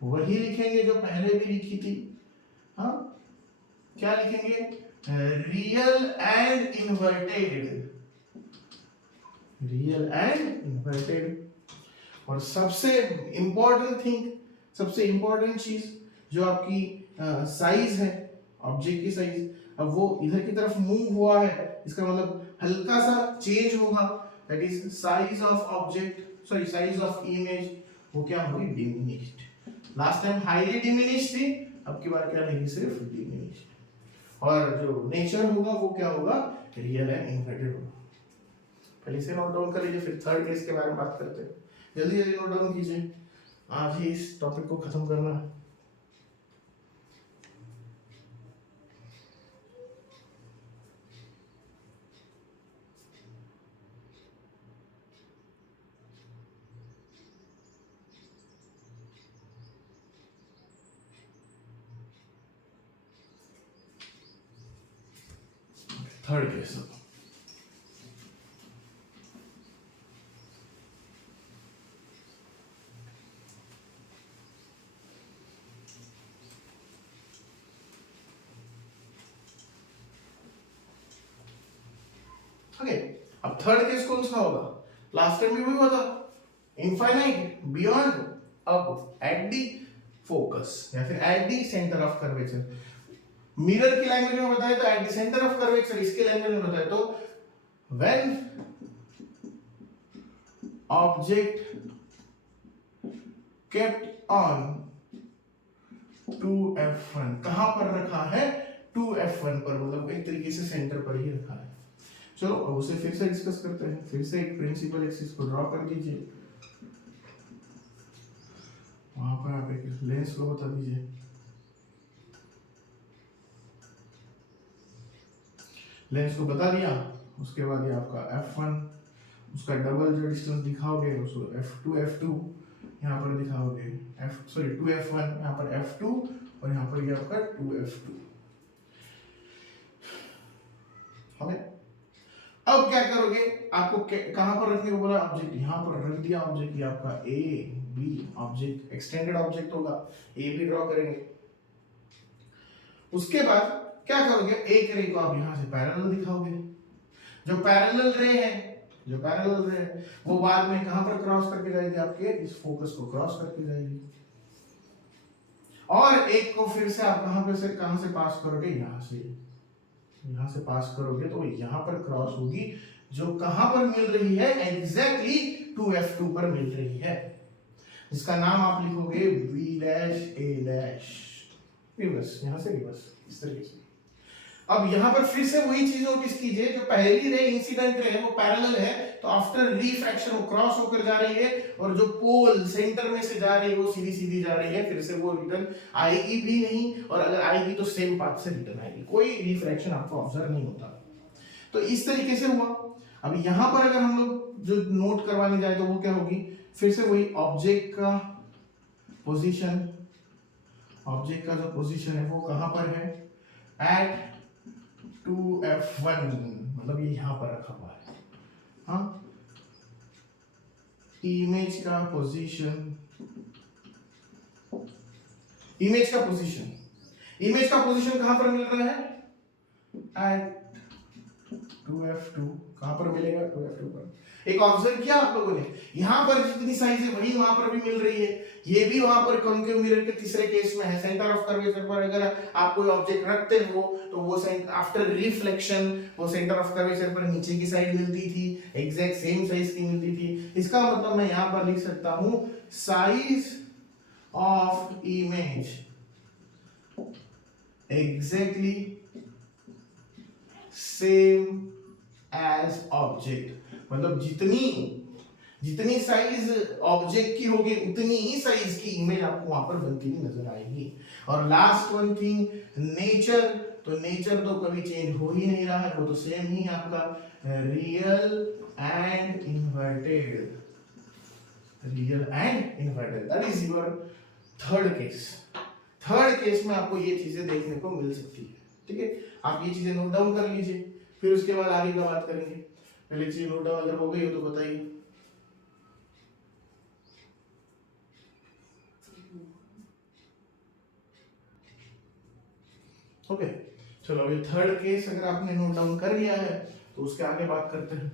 वही लिखेंगे जो पहले भी लिखी थी। हाँ, क्या लिखेंगे? Real and inverted, real and inverted. और सबसे इंपॉर्टेंट चीज जो आपकी साइज है, ऑब्जेक्ट की साइज, अब वो इधर की तरफ मूव हुआ है, इसका मतलब हल्का सा चेंज होगा, that is size of object, sorry size of image, वो क्या होगी? Diminished. Last time highly diminished थी, अब की बार क्या रहेगी? सिर्फ डिमिनिश्ड। और जो नेचर होगा वो क्या होगा? रियल एंड इन्वर्टेड होगा। पहले से नोट डाउन कर लीजिए, फिर थर्ड केस के बारे में बात करते हैं। जल्दी जल्दी नोट डाउन कीजिए, आज ही इस टॉपिक को खत्म करना है। Third case, okay. अब थर्ड केस कौन सा होगा? लास्ट टाइम भी वही हुआ था, इनफाइनाइट, बियॉन्ड, अब एट दी फोकस या फिर at the centre of curvature. Mirror की लैंग्वेज में बताए तो at the centre of curvature, इसके लैंग्वेज में बताए तो when object kept on 2f1, कहां पर रखा है? 2f1 पर, मतलब एक तरीके से सेंटर पर ही रखा है। चलो अब उसे फिर से डिस्कस करते हैं। फिर से एक प्रिंसिपल एक्सिस को ड्रॉ कर दीजिए, वहां पर आप एक लेंस को बता दीजिए, लेंस को बता दिया। उसके बाद ये आपका f1, उसका डबल जो डिस्टेंस दिखाओगे उसको f2 यहाँ पर दिखाओगे, 2f1 यहाँ पर f2 और यहाँ पर ये आपका 2f2। हमें अब क्या करोगे? आपको कहां पर रखने को बोला? ऑब्जेक्ट यहाँ पर रख दिया, ऑब्जेक्ट ये आपका A B object, extended object होगा, ए बी ड्रॉ करेंगे। उसके बाद क्या करोगे? एक रे को आप यहां से पैरेलल दिखाओगे, जो पैरेलल रे है वो बाद में कहां पर क्रॉस करके जाएगी? आपके इस फोकस को क्रॉस करके जाएगी। और एक को फिर से आप कहां से पास करोगे? यहां से पास करोगे तो यहां पर क्रॉस होगी, जो कहां पर मिल रही है? एग्जैक्टली 2f2 पर मिल रही है, जिसका नाम आप लिखोगे b dash a dash, reverse, यहां से रिवर्स, इस तरीके से। अब यहां पर फिर से वही चीज नोटिस कीजिए, जो पहली रे इंसिडेंट रे है वो पैरेलल है, तो आफ्टर रिफ्रैक्शन वो क्रॉस होकर जा रही है, और जो पोल सेंटर में से जा रही है वो सीधी सीधी जा रही है, फिर से वो रिटर्न आएगी भी नहीं, और अगर आएगी तो सेम पाथ से रिटर्न आएगी, कोई रिफ्रैक्शन आपको ऑब्जर्व नहीं होता। तो इस तरीके से हुआ। अब यहां पर अगर हम लोग जो नोट करवाने जाए तो वो क्या होगी? फिर से वही ऑब्जेक्ट का पोजीशन, ऑब्जेक्ट का जो पोजीशन है वो कहां पर है? एट 2f1, मतलब ये यहां पर रखा हुआ है। हाँ, इमेज का पोजीशन कहां पर मिल रहा है? एट 2f2, कहां पर मिलेगा? 2f2 पर। एक ऑब्जर्व किया आप लोगों ने, यहां पर जितनी साइज है वही वहां पर भी मिल रही है, ये भी वहां पर कॉन्केव मिरर के तीसरे केस में है। सेंटर ऑफ कर्वेचर पर अगर आप कोई ऑब्जेक्ट रखते हो तो वो आफ्टर रिफ्लेक्शन वो सेंटर ऑफ कर्वेचर पर नीचे की साइड मिलती थी, एग्जैक्ट सेम साइज की मिलती थी। इसका मतलब मैं यहां पर लिख सकता हूं size of image exactly same as object, मतलब जितनी साइज ऑब्जेक्ट की होगी उतनी ही साइज की इमेज आपको वहां पर बनती हुई नजर आएगी। और लास्ट वन थिंग, नेचर, तो नेचर तो कभी चेंज हो ही नहीं रहा है, वो तो सेम ही है आपका, real and inverted, real and inverted, that is your third case. Third case में आपको ये चीजें देखने को मिल सकती है, ठीक है। आप ये चीजें नोट डाउन कर लीजिए, फिर उसके बाद आगे का बात करेंगे। पहले चीज नोट डाउन अगर हो गई हो तो बताइए। ओके, चलो अभी थर्ड केस अगर आपने नोट डाउन कर लिया है तो उसके आगे बात करते हैं।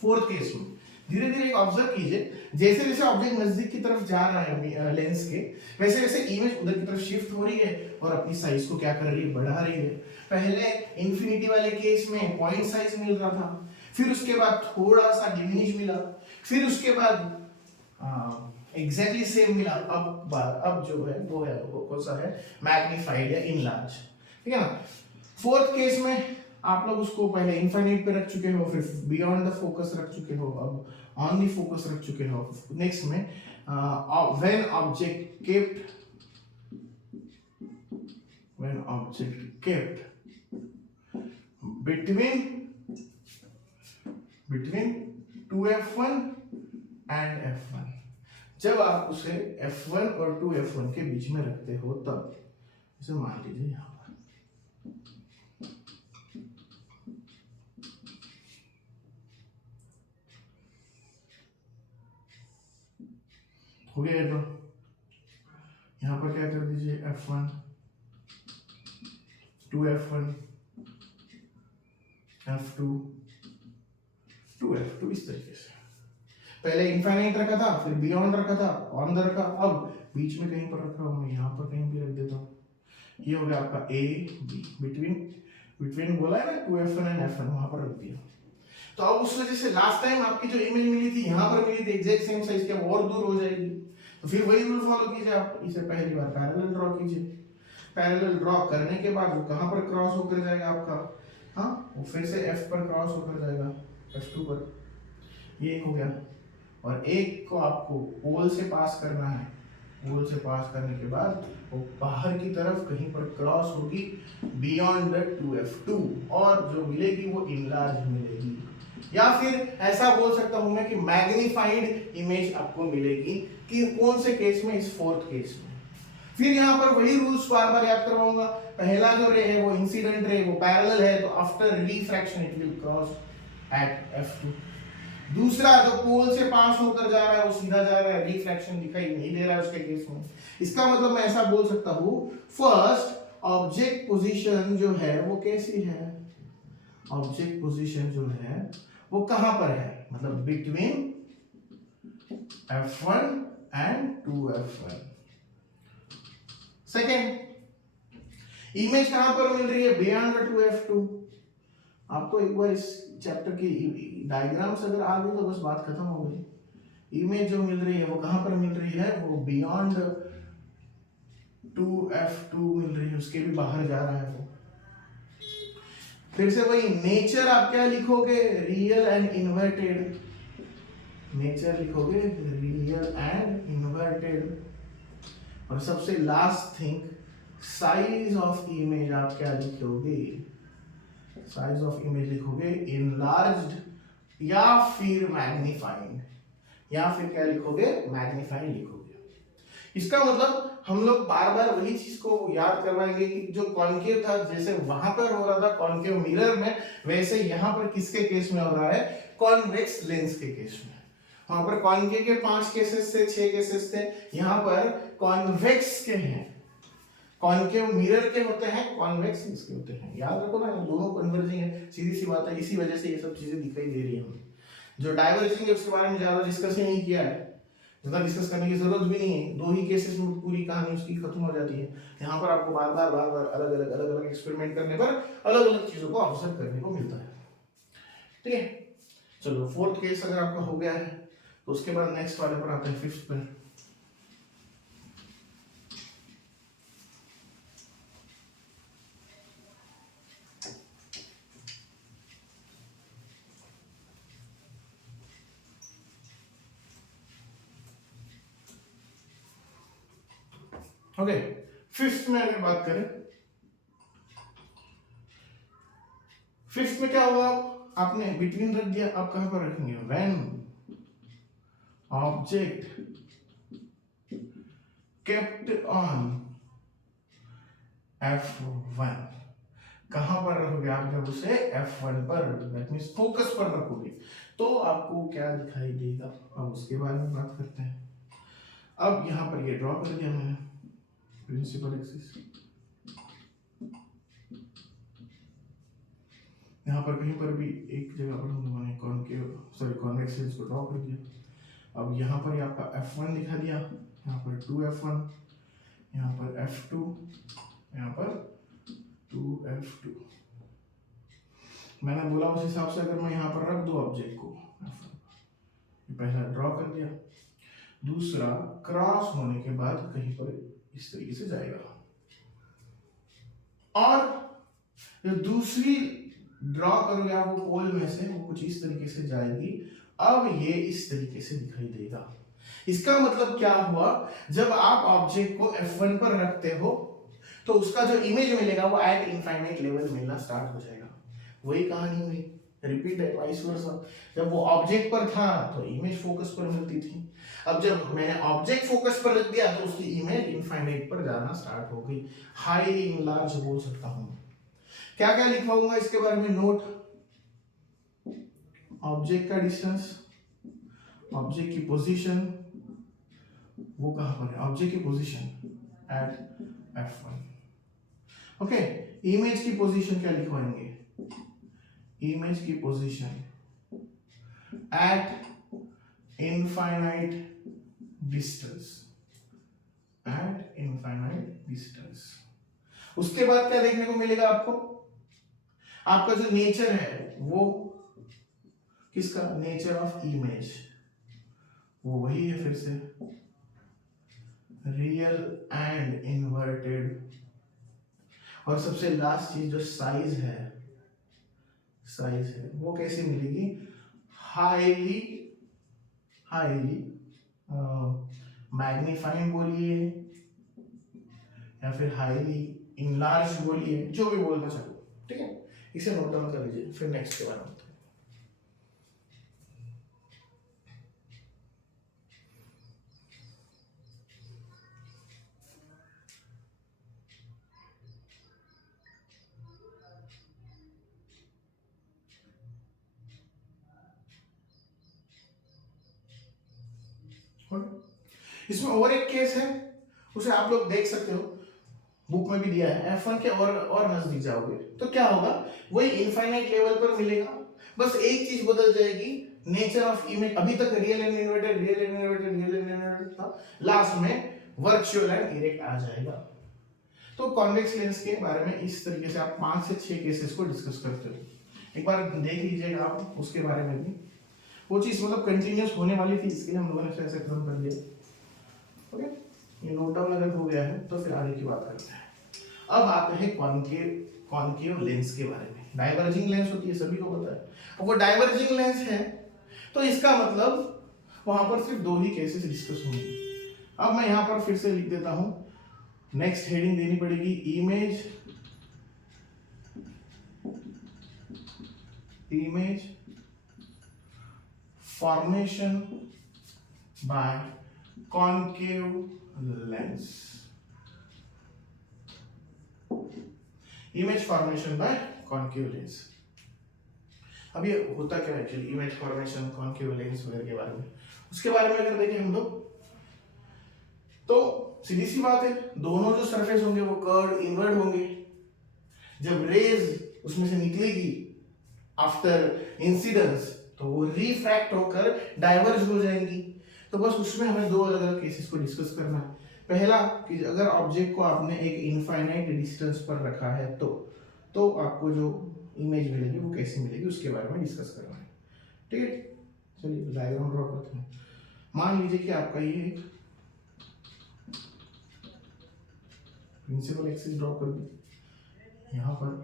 फोर्थ केस में धीरे धीरे एक ऑब्जर्व कीजिए, जैसे जैसे ऑब्जेक्ट नजदीक की तरफ जा रहा है लेंस के, वैसे वैसे इमेज उधर की तरफ शिफ्ट हो रही है और अपनी साइज को क्या कर रही है, बढ़ा रही है। पहले इंफिनिटी वाले केस में पॉइंट साइज मिल रहा था, फिर उसके बाद थोड़ा सा डिमिनिश मिला, फिर उसके बाद एग्जैक्टली सेम मिला। अब जो है वो कौन सा है, मैग्नीफाइड या इनलार्ज, ठीक है ना। फोर्थ केस में आप लोग उसको पहले इनफाइनाइट पे रख चुके हो, फिर बियॉन्ड द फोकस रख चुके हो, अब ऑन द फोकस रख चुके हो। नेक्स्ट में when object kept between 2f1 and f1, जब आप उसे f1 और 2f1 के बीच में रखते हो तब, इसे मान लीजिए यहां पर हो गया। तो यहां पर क्या कर दीजिए, f1 2f1 f2 2f2, इस तरीके से। पहले इनफाइनाइट रखा था, फिर बियॉन्ड रखा था, ऑन द रखा, अब बीच में कहीं पर रख रहा हूं मैं, यहां पर कहीं भी रख देता हूं। ये हो गया आपका ए बी, बिटवीन बोला है ना 2f1 एंड f1, वहां पर रख दिया। तो अब उस वजह से लास्ट टाइम आपकी जो इमेज मिली थी यहां पर मिली थी एग्जैक्ट सेम साइज के, अब और दूर हो जाएगी। तो फिर वही रूल फॉलो कीजिए, आप इसे पहली बार पैरेलल ड्रॉ कीजिए। पैरेलल ड्रॉ करने के बाद वो कहां पर क्रॉस होकर जाएगा आपका, हाँ वो फिर से f पर क्रॉस होकर जाएगा, f2 पर। ये हो गया, और एक को आपको पोल से पास करना है, पोल से पास करने के बाद वो बाहर की तरफ कहीं पर क्रॉस होगी बियॉन्ड द 2f2, और जो मिलेगी वो इनलार्ज मिलेगी, या फिर ऐसा बोल सकता हूं मैं कि मैग्नीफाइड इमेज आपको मिलेगी। कि कौन से केस में, इस फोर्थ केस में। फिर यहां पर वही रूल्स बार बार याद करवाऊंगा। पहला जो रे है वो इंसिडेंट रे, वो पैरेलल है, तो after refraction it will cross at f2। दूसरा जो पोल से पास होकर जा रहा है वो सीधा जा रहा है, रिफ्रैक्शन दिखाई नहीं दे रहा है उसके केस में। इसका मतलब मैं ऐसा बोल सकता हूं, फर्स्ट ऑब्जेक्ट पोजीशन जो है वो कैसी है, ऑब्जेक्ट पोजीशन जो है वो कहां पर है, मतलब between f1 and 2f1। Second, image कहां पर मिल रही है, बियॉन्ड 2f2। आपको एक बार इस चैप्टर की डायग्राम्स अगर आ गई तो बस बात खत्म हो गई। इमेज जो मिल रही है वो कहां पर मिल रही है, वो बियॉन्ड 2f2 मिल रही है, उसके भी बाहर जा रहा है वो। फिर से वही नेचर, आप क्या लिखोगे, रियल एंड इन्वर्टेड, नेचर लिखोगे रियल एंड इन्वर्टेड। और सबसे last thing, size of image आप क्या लिखोगे, साइज ऑफ इमेज लिखोगे इनलार्ज्ड या फिर मैग्नीफाइड, या फिर क्या लिखोगे, मैग्नीफाइड लिखोगे। इसका मतलब हम लोग बार बार वही चीज को याद करवाएंगे कि जो कॉन्केव था, जैसे वहां पर हो रहा था कॉन्केव मिरर में, वैसे यहां पर किसके केस में हो रहा है, कॉन्वेक्स लेंस के केस में। वहां पर कॉन्केव के 5 केसेस थे, 6 केसेस थे, यहां पर कॉन्वेक्स के हैं। कॉन्केव मिरर के होते हैं, कॉन्वेक्स इसके होते हैं। याद रखो ना, दोनों कन्वर्जिंग है, सीधी सी बात है, इसी वजह से ये सब चीजें दिखाई दे रही है हमें। जो डाइवर्जिंग है उसके बारे में ज्यादा डिस्कस ही नहीं किया है, ज्यादा डिस्कस करने की जरूरत भी नहीं है, 2 ही केसेस में पूरी कहानी उसकी खत्म हो जाती है। यहाँ पर आपको बार बार अलग अलग एक्सपेरिमेंट करने पर अलग अलग चीजों को ऑब्जर्व करने को मिलता है, ठीक है। चलो फोर्थ केस अगर आपका हो गया है तो उसके बाद नेक्स्ट वाले पर आते हैं, फिफ्थ पर। ओके, फिफ्थ में अगर बात करें, फिफ्थ में क्या होगा, आपने बिटवीन रख दिया, आप कहां पर रखेंगे, when object kept on F1, कहां पर रखोगे आप, जब उसे F1 पर, दैट मींस फोकस पर रखोगे तो आपको क्या दिखाई देगा, अब उसके बारे में बात करते हैं। अब यहां पर ये ड्रॉ कर दिया मैंने प्रिंसिपल एक्सिस, यहाँ पर कहीं पर भी एक जगह पर मैंने कॉन्वेक्स लेंस को ड्रॉ कर दिया। अब यहाँ पर आपका F1 दिखा दिया, यहाँ पर 2F1, यहाँ पर F2, यहाँ पर 2F2। मैंने बोला उस हिसाब से अगर मैं यहाँ पर रख दूं ऑब्जेक्ट को F1, पहला ड्रॉ कर दिया, दूसरा क्रॉस होने के बाद कहीं पर इस तरीके से जाएगा, और जो दूसरी ड्रॉ करोगे आप वो पोल में से, वो कुछ इस तरीके से जाएगी। अब ये इस तरीके से दिखाई देगा। इसका मतलब क्या हुआ, जब आप ऑब्जेक्ट को F1 पर रखते हो तो उसका जो इमेज मिलेगा वो एट इनफाइनाइट लेवल मिलना स्टार्ट हो जाएगा। वही कहानी हुई, रिपीट है, वाइस वर्सा। जब वो ऑब्जेक्ट पर था तो इमेज फोकस पर मिलती थी, अब जब मैंने ऑब्जेक्ट फोकस पर रख दिया तो उसकी इमेज इनफाइनाइट पर जाना स्टार्ट हो गई। हाईली इनलार्ज बोल सकता हूं। क्या क्या लिखवाऊंगा इसके बारे में, नोट, ऑब्जेक्ट का डिस्टेंस, ऑब्जेक्ट की पोजीशन, वो कहां पर है, ऑब्जेक्ट की position at F1। Okay, image की पोजीशन क्या लिखवाएंगे, इमेज की position at infinite distance, at infinite distance. उसके बाद क्या देखने को मिलेगा आपको, आपका जो नेचर है वो किसका, नेचर ऑफ इमेज, वो वही है फिर से, रियल एंड इन्वर्टेड। और सबसे लास्ट चीज जो साइज है, साइज है वो कैसे मिलेगी, हाईली हाईली मैग्नीफाइंग बोलिए या फिर हाईली इनलार्ज बोलिए, जो भी बोलना चाहो, ठीक है। इसे नोट डाउन कर लीजिए, फिर नेक्स्ट के बारे में। इसमें और एक केस है, उसे आप लोग देख सकते हो, बुक में भी दिया है। F1 के और नजदीक जाओगे तो क्या होगा, वही इनफाइनाइट लेवल पर मिलेगा, बस एक चीज बदल जाएगी, नेचर ऑफ इमेज। अभी तक real and inverted, real and inverted, real and inverted था, लास्ट में वर्चुअल एंड इरेक्ट आ जाएगा। तो कॉन्वेक्स लेंस के बारे में इस तरीके से आप 5 से 6 केसेस को डिस्कस करते हो, एक बार देख लीजिएगा आप उसके बारे में भी। वो चीज मतलब कंटिन्यूस होने वाली थी, इसके लिए हम लोगों ने ऐसे खत्म कर दिया। ओके, ये नोट डाउन अगर हो गया है तो फिर आगे की बात करते हैं। अब आते हैं कॉनकेव लेंस के बारे में। डाइवर्जिंग लेंस होती है, सभी को पता है, और वो डाइवर्जिंग लेंस है तो इसका मतलब वहां पर सिर्फ 2 ही केसेस डिस्कस होंगे। अब मैं यहां पर फिर से लिख देता हूं, नेक्स्ट हेडिंग देनी पड़ेगी, image formation bye concave lens, image formation bye concave lens. अब ये होता क्या है actually, image formation, concave lens वगैरह के बारे में, उसके बारे में अगर देखें हम लोग तो सीधी सी बात है, दोनों जो सरफेस होंगे वो कर्व इनवर्ड होंगे। जब रेज उसमें से निकलेगी आफ्टर इंसिडेंस तो वो रिफ्रैक्ट होकर डाइवर्ज हो जाएंगी। तो बस उसमें हमें 2 अलग अलग केसेस को डिस्कस करना है। पहला कि अगर ऑब्जेक्ट को आपने एक इनफाइनाइट डिस्टेंस पर रखा है तो आपको जो इमेज मिलेगी वो कैसी मिलेगी उसके बारे में डिस्कस करना है, ठीक है। चलिए डायग्राम ड्रॉ करते हैं। मान लीजिए कि आपका ये एक प्रिंसिपल एक्सिस ड्रॉ कर दी, यहाँ पर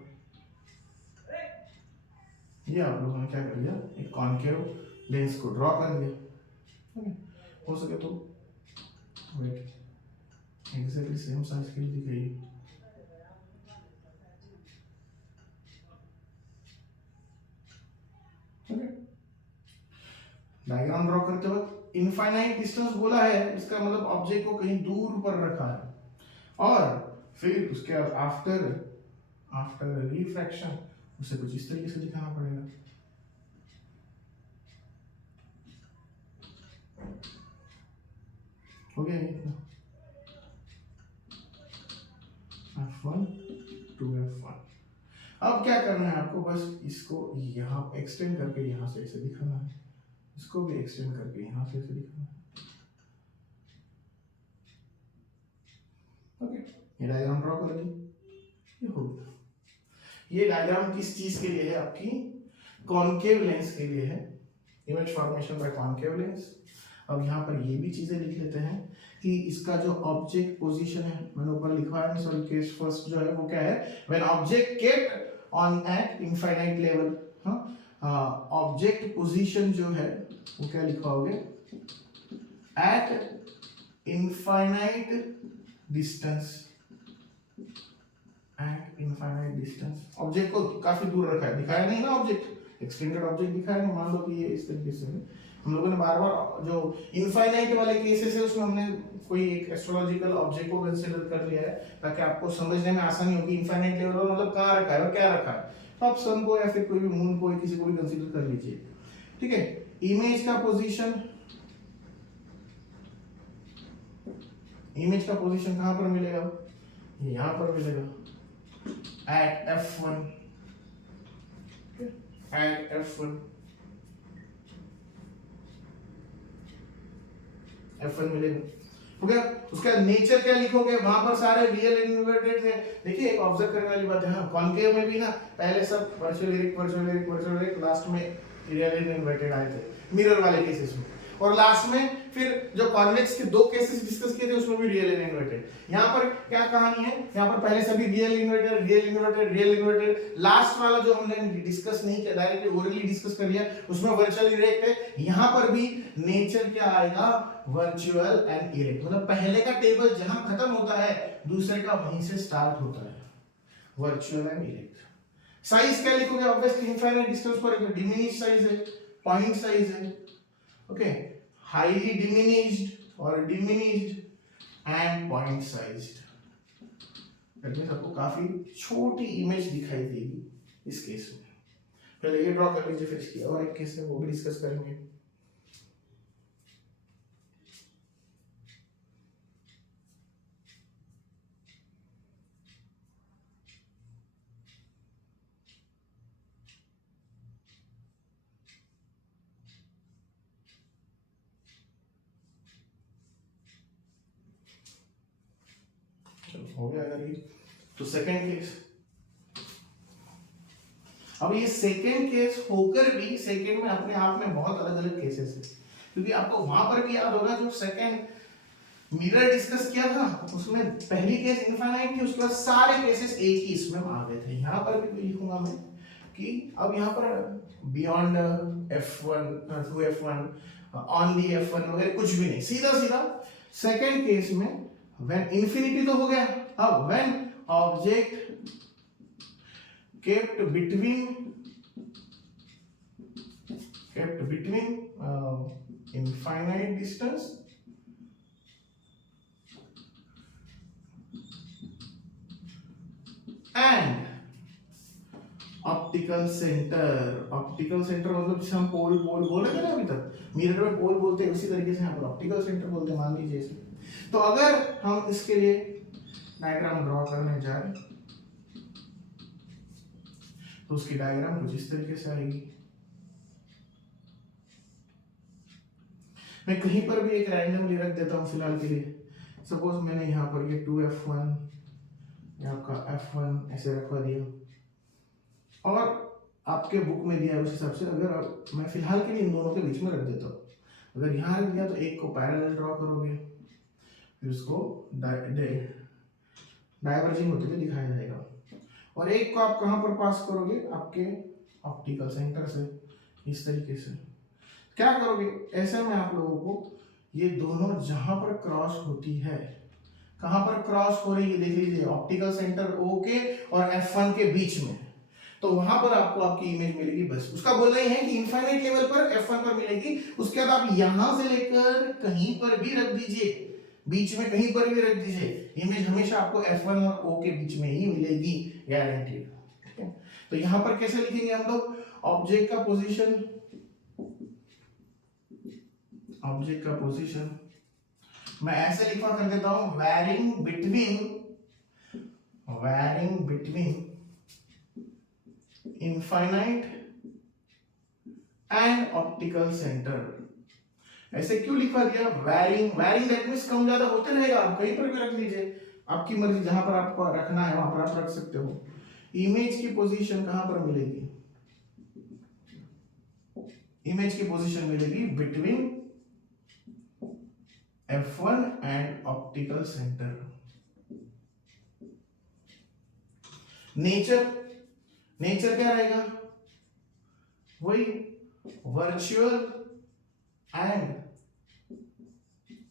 ये आप लोगों ने क्या कर दिया, एक कॉनकेव लेंस को ड्रॉ कर दिया। हो सके तो वेट, एग्जैक्टली सेम साइज की दिख रही है। डायग्राम ड्रॉ करते वक्त इनफाइनाइट डिस्टेंस बोला है, इसका मतलब ऑब्जेक्ट को कहीं दूर पर रखा है और फिर उसके आफ्टर आफ्टर रिफ्रैक्शन उसे कुछ इस तरीके से दिखाना पड़ेगा। हो गया इतना F1 to F1। अब क्या करना है आपको, बस इसको यहाँ एक्सटेंड करके यहाँ से ऐसे दिखाना है, इसको भी एक्सटेंड करके यहाँ से ऐसे दिखाना है। ओके, ये डायग्राम ड्रॉ कर ली, ये हो गया। ये डायग्राम किस चीज के लिए है, आपकी कॉन्केव लेंस के लिए है, image formation bye concave lens. अब यहाँ पर ये भी चीजें लिख लेते हैं कि इसका जो ऑब्जेक्ट पोजीशन है, मैंने ऊपर लिखा है सॉरी केस फर्स्ट जो है वो क्या है, when object kept on eight infinite level. Object position जो है वो क्या लिखा होगा, eight infinite distance, at infinite distance. Object को काफी दूर रखा है, दिखाया नहीं ना ऑब्जेक्ट, एक्सटेंडेड ऑब्जेक्ट दिखाया नहीं। मान लो कि ये इस तरीके से है, हम लोगों ने बार बार जो इनफाइनाइट वाले केसेस है उसमें हमने कोई एक एस्ट्रोलॉजिकल ऑब्जेक्ट को कंसीडर कर लिया है ताकि आपको समझने में आसानी होगी इनफाइनाइट लेवल पर मतलब कहाँ रखा है और क्या रखा है। तो आप सन को या फिर कोई भी मून को किसी को भी कंसीडर कर लीजिए, ठीक है। इमेज का पोजीशन, इमेज का पोजीशन कहाँ पर मिलेगा, यहाँ पर मिलेगा at F1, at F1, F1 मिलेगा। हो गया। उसका नेचर क्या लिखोगे, वहां पर सारे रियल इन्वर्टेड है। देखिए एक ऑब्जर्व करने वाली बात है, हाँ कॉन्केव में भी ना पहले सब वर्चुअल लास्ट में रियल इन्वर्टेड आए थे मिरर वाले केसेस में, और लास्ट में फिर जो कॉन्वेक्स के दो केसेस डिस्कस किए थे उसमें भी रियल इन्वर्टेड। यहाँ पर क्या कहानी है, यहाँ पर पहले सभी real inverted real inverted real inverted, last वाला जो हमने डिस्कस नहीं किया, डायरेक्टली ओरली डिस्कस कर लिया, उसमें वर्चुअल इरेक्ट है। यहाँ पर भी नेचर क्या आएगा, वर्चुअल एंड इरेक्ट। मतलब पहले का टेबल जहां खत्म होता है दूसरे का वहीं से स्टार्ट होता है, वर्चुअल एंड इरेक्ट। साइज क्या लिखोगे, ऑब्वियसली इनफाइनाइट डिस्टेंस पर डिमिनिश साइज है, पॉइंट साइज है, ओके, हाईली डिमिनिश्ड और diminished and point sized. That आपको काफी छोटी इमेज दिखाई देगी इस केस में। पहले ये ड्रॉ कर लीजिए, फिर इसकी और एक केस है वो भी डिस्कस करेंगे। हो गया अगर ये तो सेकंड केस। अब ये सेकंड केस होकर भी सेकंड में अपने आप में बहुत अलग अलग केसेस है, क्योंकि आपको वहां पर भी याद होगा जो सेकंड मिरर डिस्कस किया था उसमें पहली केस इनफाइनाइट थी, उसके बाद सारे केसेस एक ही इसमें आ गए थे। यहाँ पर भी लिखूंगा मैं कि अब यहाँ पर beyond F1 to F1 on the F1 वगैरह कुछ भी नहीं, सीधा सीधा सेकंड केस में व्हेन इंफिनिटी तो हो गया, अब when object kept between infinite distance and optical centre. Optical centre मतलब जिसे हम पोल बोल रहे थे ना अभी तक, मिरर में पोल बोलते हैं उसी तरीके से यहाँ पर ऑप्टिकल सेंटर बोलते हैं, मान लीजिए इसे। तो अगर हम इसके लिए डायग्राम ड्रॉ करने जाए तो उसकी डायग्राम कुछ इस तरीके से आएगी। मैं कहीं पर भी एक रैंडमली रख देता हूँ फिलहाल के लिए। सपोज मैंने यहाँ पर ये 2F1 या आपका F1 ऐसे रखवा दिया और आपके बुक में दिया है उस हिसाब से। अगर मैं फिलहाल के लिए इन दोनों के बीच में रख देता हूँ, अगर यहाँ रख दिया तो एक को पैरेलल ड्रॉ करोगे, फिर उसको डाइवर्जिंग होते हुए दिखाया जाएगा, और एक को आप कहां पर पास करोगे, आपके ऑप्टिकल सेंटर से इस तरीके से। क्या करोगे, ऐसे में आप लोगों को ये दोनों जहां पर क्रॉस होती है कहां पर क्रॉस हो रही है, देख लीजिए ऑप्टिकल सेंटर ओ के और F1 के बीच में, तो वहां पर आपको आपकी इमेज मिलेगी। बस उसका बोलना ही है कि इनफाइनाइट लेवल पर F1 पर मिलेगी, उसके बाद आप यहां से लेकर कहीं पर भी रख दीजिए, बीच में कहीं पर भी रख दीजिए, इमेज हमेशा आपको F1 और O के बीच में ही मिलेगी, गारंटीड। ठीक है, तो यहां पर कैसे लिखेंगे हम लोग, ऑब्जेक्ट का पोजीशन, ऑब्जेक्ट का पोजीशन मैं ऐसे लिखवा कर देता हूं, varying between infinite and optical centre. ऐसे क्यों लिखवा दिया, वैरिंग दैट मींस कम ज्यादा होते रहेगा, आप कहीं पर भी रख लीजिए, आपकी मर्जी, जहां पर आपको रखना है वहां पर आप रख सकते हो। इमेज की पोजीशन कहां पर मिलेगी, इमेज की पोजीशन मिलेगी between F1 and optical centre. Nature क्या रहेगा, वही वर्चुअल एंड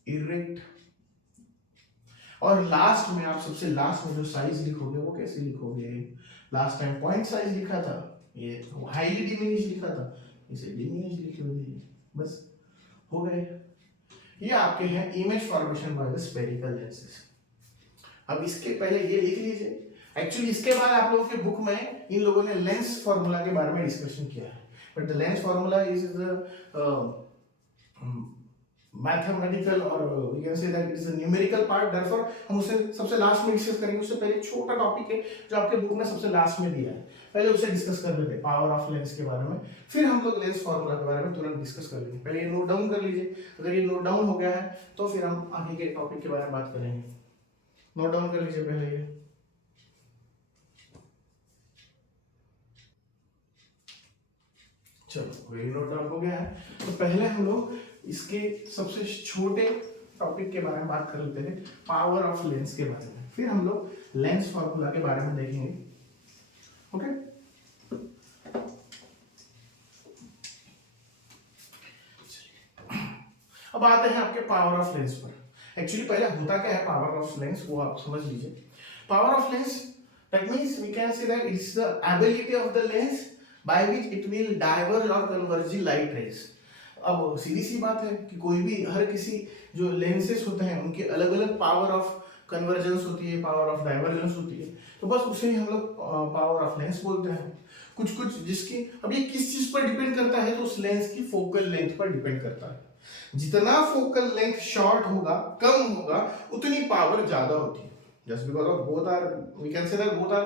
इरेक्ट। और लास्ट में आप सबसे लास्ट में जो साइज लिखोगे वो कैसे लिखोगे, लास्ट टाइम पॉइंट साइज लिखा था, ये हाईली डिमिनिश लिखा था, इसे डिमिनिश लिख दीजिए, बस हो गए। ये आपके हैं image formation by the spherical lenses. अब इसके पहले ये लिख लीजिए, एक्चुअली इसके बाद आप लोगों के बुक में इन लोगों ने लेंस फॉर्मूला के बारे में डिस्कशन किया है, but the lens formula is the mathematical और you can say that it is a numerical part, therefore हम उसे सबसे लास्ट में डिस्कस करेंगे। उससे पहले एक छोटा टॉपिक है जो आपके बुक में सबसे लास्ट में दिया है, पहले उसे डिस्कस कर लेते हैं, पावर ऑफ लेंस के बारे में, फिर हम लोग लेंस फॉर्मूला के बारे में तुरंत डिस्कस कर लेंगे। पहले ये नोट डाउन कर लीजिए, अगर ये नोट डाउन हो गया है तो फिर हम आगे के टॉपिक के बारे में बात करेंगे। नोट डाउन कर लीजिए पहले ये, चलो ये नोट डाउन हो गया है। तो पहले हम लोग इसके सबसे छोटे टॉपिक के बारे में बात कर लेते हैं, पावर ऑफ लेंस के बारे में, फिर हम लोग लेंस फॉर्मूला के बारे में देखेंगे। ओके, अब आते हैं आपके पावर ऑफ लेंस पर। एक्चुअली पहले होता क्या है पावर ऑफ लेंस, वो आप समझ लीजिए। Power of lens that means we can say that it's the ability of the lens by which it will diverge और कन्वर्ज लाइट रेज। अब सीधी सी बात है कि कोई भी, हर किसी जो लेंसेस होते हैं उनके अलग अलग पावर ऑफ कन्वर्जेंस होती है, पावर ऑफ डाइवर्जेंस होती है, तो बस उसे ही हम लोग पावर ऑफ लेंस बोलते हैं। कुछ कुछ जिसकी, अब ये किस चीज पर डिपेंड करता है, तो उस लेंस की फोकल लेंथ पर डिपेंड करता है। जितना फोकल लेंथ शॉर्ट होगा, कम होगा, उतनी पावर ज्यादा होती है। Just because of both are, we can say that both are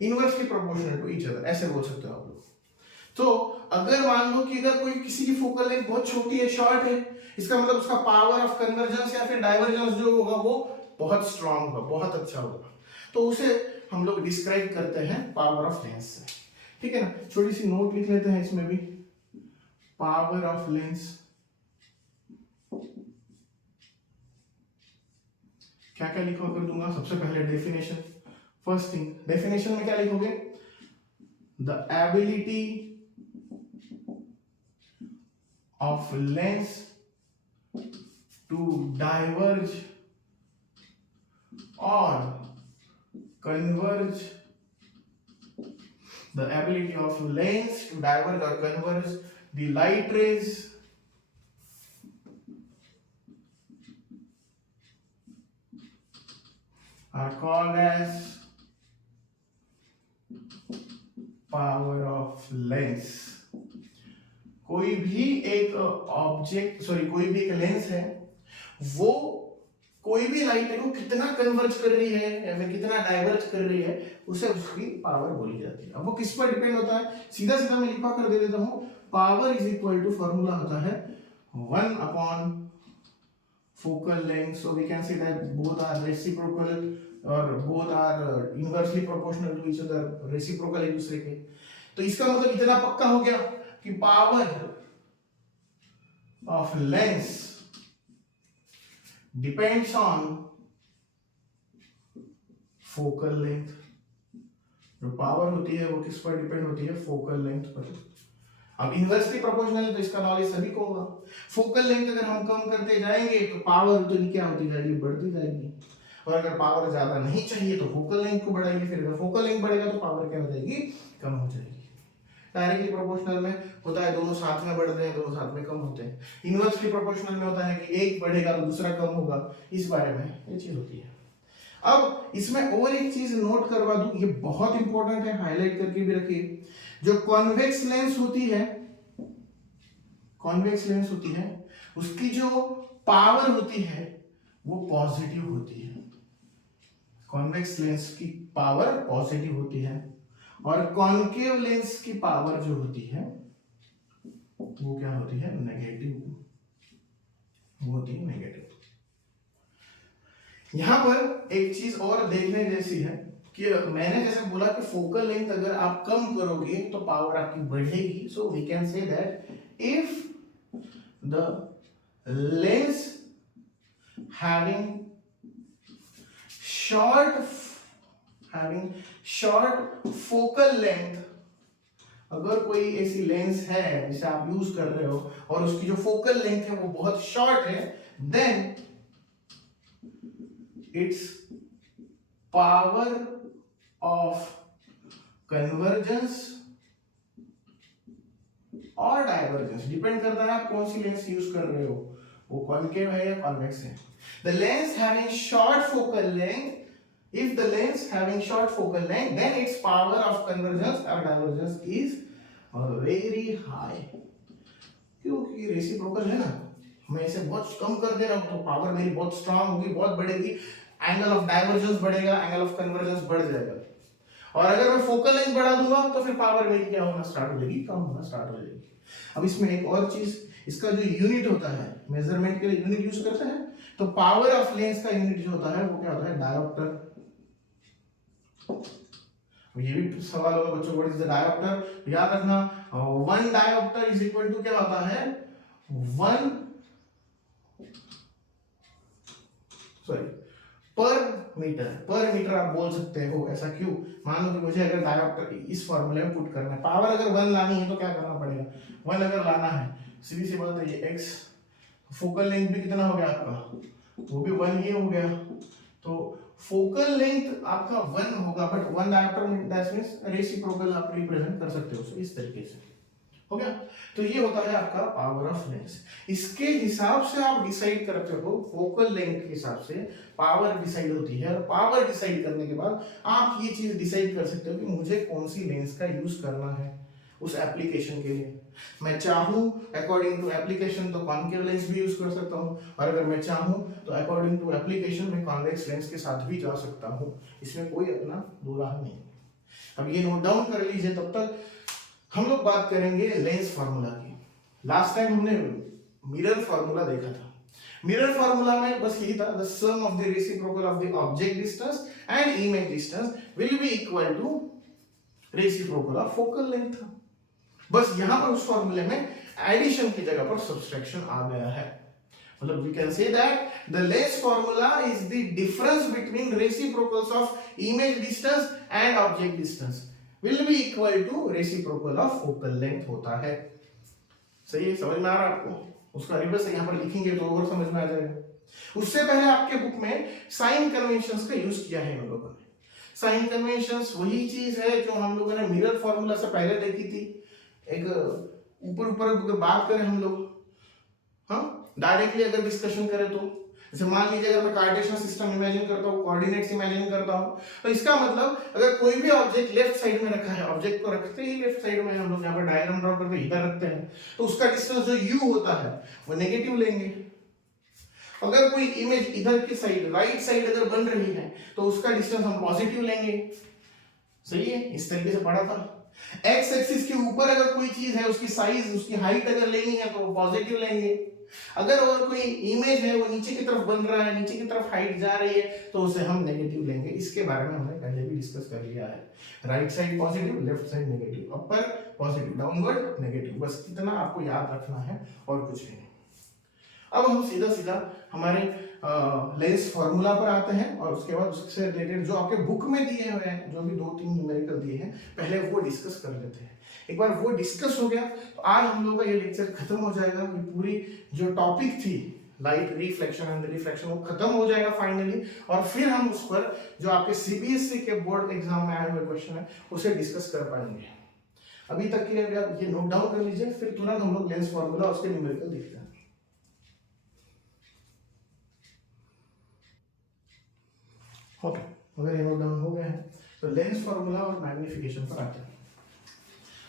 inversely proportional to each other, ऐसे बोल सकते हो आप लोग। तो अगर मान लो कि अगर कोई किसी की फोकल लेंथ बहुत छोटी है, शॉर्ट है, इसका मतलब उसका पावर ऑफ कन्वर्जेंस या फिर डाइवर्जेंस जो होगा वो बहुत स्ट्रांग होगा, बहुत अच्छा होगा, तो उसे हम लोग डिस्क्राइब करते हैं पावर ऑफ लेंस से। ठीक है ना, छोटी सी नोट लिख लेते हैं इसमें भी, पावर ऑफ लेंस क्या क्या लिखो कर दूंगा। सबसे पहले डेफिनेशन, फर्स्ट थिंग डेफिनेशन में क्या लिखोगे, the ability of lens to diverge or converge, the ability of lens to diverge or converge the light rays are called as power of lens। कोई भी एक ऑब्जेक्ट, सॉरी कोई भी एक लेंस है, वो कोई भी लाइट को कितना कन्वर्ज कर रही है या फिर कितना डाइवर्ज कर रही है, उसे उसकी पावर बोली जाती है। अब वो किस पर डिपेंड होता है, सीधा सीधा मैं लिखा कर दे देता हूं, power is equal to, formula होता है 1 upon focal length, so we can say that both are reciprocal और both are inversely proportional to each other, reciprocal एक दूसरे के। तो इसका मतलब इतना पक्का हो गया कि power of lens depends on focal length. जो पावर होती है वो किस पर डिपेंड होती है, फोकल लेंथ पर। अब इनवर्सली प्रोपोर्शनल है तो इसका नॉलेज सभी को होगा। फोकल लेंथ अगर हम कम करते जाएंगे तो पावर उतनी क्या होती जाएगी, बढ़ती जाएगी। और अगर पावर ज्यादा नहीं चाहिए तो फोकल लेंथ को बढ़ाइए, फिर अगर फोकल लेंथ बढ़ेगा तो पावर क्या हो जाएगी, कम हो जाएगी। डायरेक्टली प्रोपोर्शनल में होता है दोनों साथ में बढ़ते हैं, दोनों साथ में कम होते हैं। इनवर्सली प्रोपोर्शनल में होता है कि एक बढ़ेगा तो दूसरा कम होगा, इस बारे में ये चीज होती है। अब इसमें और एक चीज नोट करवा दूं, ये बहुत इंपॉर्टेंट है, हाईलाइट करके भी रखिए। जो कॉन्वेक्स लेंस होती है, कॉन्वेक्स लेंस होती है, उसकी जो पावर होती है वो पॉजिटिव होती है। कॉन्वेक्स लेंस की पावर पॉजिटिव होती है और कॉन्केव लेंस की पावर जो होती है वो क्या होती है, नेगेटिव, वो होती है नेगेटिव। यहां पर एक चीज और देखने जैसी है कि मैंने जैसे बोला कि फोकल लेंथ अगर आप कम करोगे तो पावर आपकी बढ़ेगी। So we can say that if the lens having short focal length, अगर कोई ऐसी लेंस है जिसे आप यूज कर रहे हो और उसकी जो फोकल लेंथ है वो बहुत शॉर्ट है, then its power of convergence और डाइवर्जेंस, डिपेंड करता है आप कौन सी लेंस यूज कर रहे हो, वो कॉन्केव है या कॉन्वेक्स है। The lens having short focal length, if the lens having short focal length, then its power of convergence or divergence is very high. क्योंकि रेसिप्रोकल है ना, मैं इसे बहुत कम कर दे रहा हूँ तो पावर मेरी बहुत स्ट्रांग होगी, बहुत बढ़ेगी, एंगल ऑफ डाइवर्जेंस बढ़ेगा, एंगल ऑफ कन्वर्जेंस बढ़ जाएगा। और अगर मैं फोकल लेंथ बढ़ा दूंगा तो फिर पावर मेरी क्या होना स्टार्ट हो जाएगी, कम होना स्टार्ट हो जाएगी। अब इसमें एक और चीज, इसका जो यूनिट होता है, मेजरमेंट के लिए यूनिट यूज करते हैं, तो पावर ऑफ लेंस का यूनिट जो होता है वो क्या होता है, डायोप्टर। ये भी सवाल होगा बच्चों, व्हाट इज द डायोप्टर, याद रखना 1 डायोप्टर इज इक्वल टू क्या होता है, 1 पर मीटर आप बोल सकते हो। ऐसा क्यों, मान लो कि मुझे अगर डायोप्टर इस फॉर्मूले में पुट करना है, पावर अगर 1 लानी है तो क्या करना पड़ेगा, 1 अगर लाना है, सीधी सी बात है, ये x फोकल लेंथ भी कितना हो गया आपका, वो भी 1 ही हो गया, तो फोकल लेंथ आपका 1 होगा, but 1 dioptre that means reciprocal आप रिप्रेजेंट कर सकते हो इस तरीके से, हो गया। तो ये होता है आपका पावर ऑफ लेंस। इसके हिसाब से आप डिसाइड करते हो, फोकल लेंथ के हिसाब से पावर डिसाइड होती है, और पावर डिसाइड करने के बाद आप ये चीज डिसाइड कर सकते हो कि मुझे कौन सी लेंस का यूज करना है उस एप्लीकेशन के लिए। मैं चाहूं अकॉर्डिंग टू एप्लीकेशन तो कॉन्केव लेंस भी यूज कर सकता हूं, और अगर मैं चाहूं तो अकॉर्डिंग टू एप्लीकेशन में कॉन्वेक्स लेंस के साथ भी जा सकता हूं, इसमें कोई अपना दो राह नहीं। अब ये नोट डाउन कर लीजिए, तब तक हम लोग बात करेंगे लेंस फार्मूला की। लास्ट टाइम हमने मिरर फार्मूला देखा था। मिरर फार्मूला में बस यही था, the sum of the reciprocal of the object distance and image distance will be equal to reciprocal of focal length. बस यहां पर उस फार्मूले में एडिशन की जगह पर सब्सट्रैक्शन आ गया है। मतलब we can say that the lens formula is the difference between reciprocals of image distance and object distance will be equal to reciprocal of focal length होता है। सही है, समझ में आ रहा है आपको? उसका रिवर्स यहां पर लिखेंगे तो और समझ में आ जाएगा। उससे पहले आपके बुक में साइन कन्वेंशंस का यूज किया है हम लोगों ने। साइन कन्वेंशंस वही चीज है जो हम लोगों ने मिरर फार्मूला से पहले देखी थी। एक ऊपर अगर बात करें हम लोग, हाँ डायरेक्टली अगर डिस्कशन करें तो जैसे मान लीजिए अगर मैं कार्टेशियन सिस्टम इमेजिन करता हूँ, कोऑर्डिनेट्स इमेजिन करता हूँ, तो इसका मतलब अगर कोई भी ऑब्जेक्ट लेफ्ट साइड में रखा है, ऑब्जेक्ट को रखते ही लेफ्ट साइड में हम लोग यहाँ पर डायग्राम ड्रॉ करके इधर रखते हैं, तो उसका डिस्टेंस जो u होता है वो नेगेटिव लेंगे। अगर कोई इमेज इधर की साइड राइट साइड अगर बन रही है तो उसका डिस्टेंस हम पॉजिटिव लेंगे। सही है, इस तरीके से पढ़ा था। एक्स एक्सिस के ऊपर अगर कोई चीज है, उसकी साइज उसकी हाइट अगर लेनी है तो पॉजिटिव लेंगे। अगर और कोई इमेज है वो नीचे की तरफ बन रहा है, नीचे की तरफ हाइट जा रही है, तो उसे हम नेगेटिव लेंगे। इसके बारे में हमने पहले भी डिस्कस कर लिया है। Right side positive, left side negative, upper positive, downward negative, बस इतना आपको याद रखना है और कुछ नहीं। अब हम सीधा हमारे लेंस फॉर्मूला पर आते हैं और उसके बाद उससे रिलेटेड जो आपके बुक में दिए हुए हैं, जो भी 2-3 न्यूमेरिकल दिए हैं, पहले वो डिस्कस कर लेते हैं। एक बार वो डिस्कस हो गया तो आज हम लोग का ये लेक्चर खत्म हो जाएगा। ये पूरी जो टॉपिक थी लाइट रिफ्लेक्शन एंड रिफ्रैक्शन वो खत्म हो जाएगा फाइनली, और फिर हम उस पर जो आपके सीबीएसई के बोर्ड एग्जाम में आए हुए क्वेश्चन है उसे डिस्कस कर पाएंगे। अभी तक के लिए आप ये नोट डाउन कर लीजिए, फिर तुरंत हम लोग लेंस फॉर्मूला उसके न्यूमेरिकल देखते हैं। ओके, अगर ये नोट डाउन हो गया है तो लेंस फॉर्मूला और मैग्निफिकेशन पर आते हैं।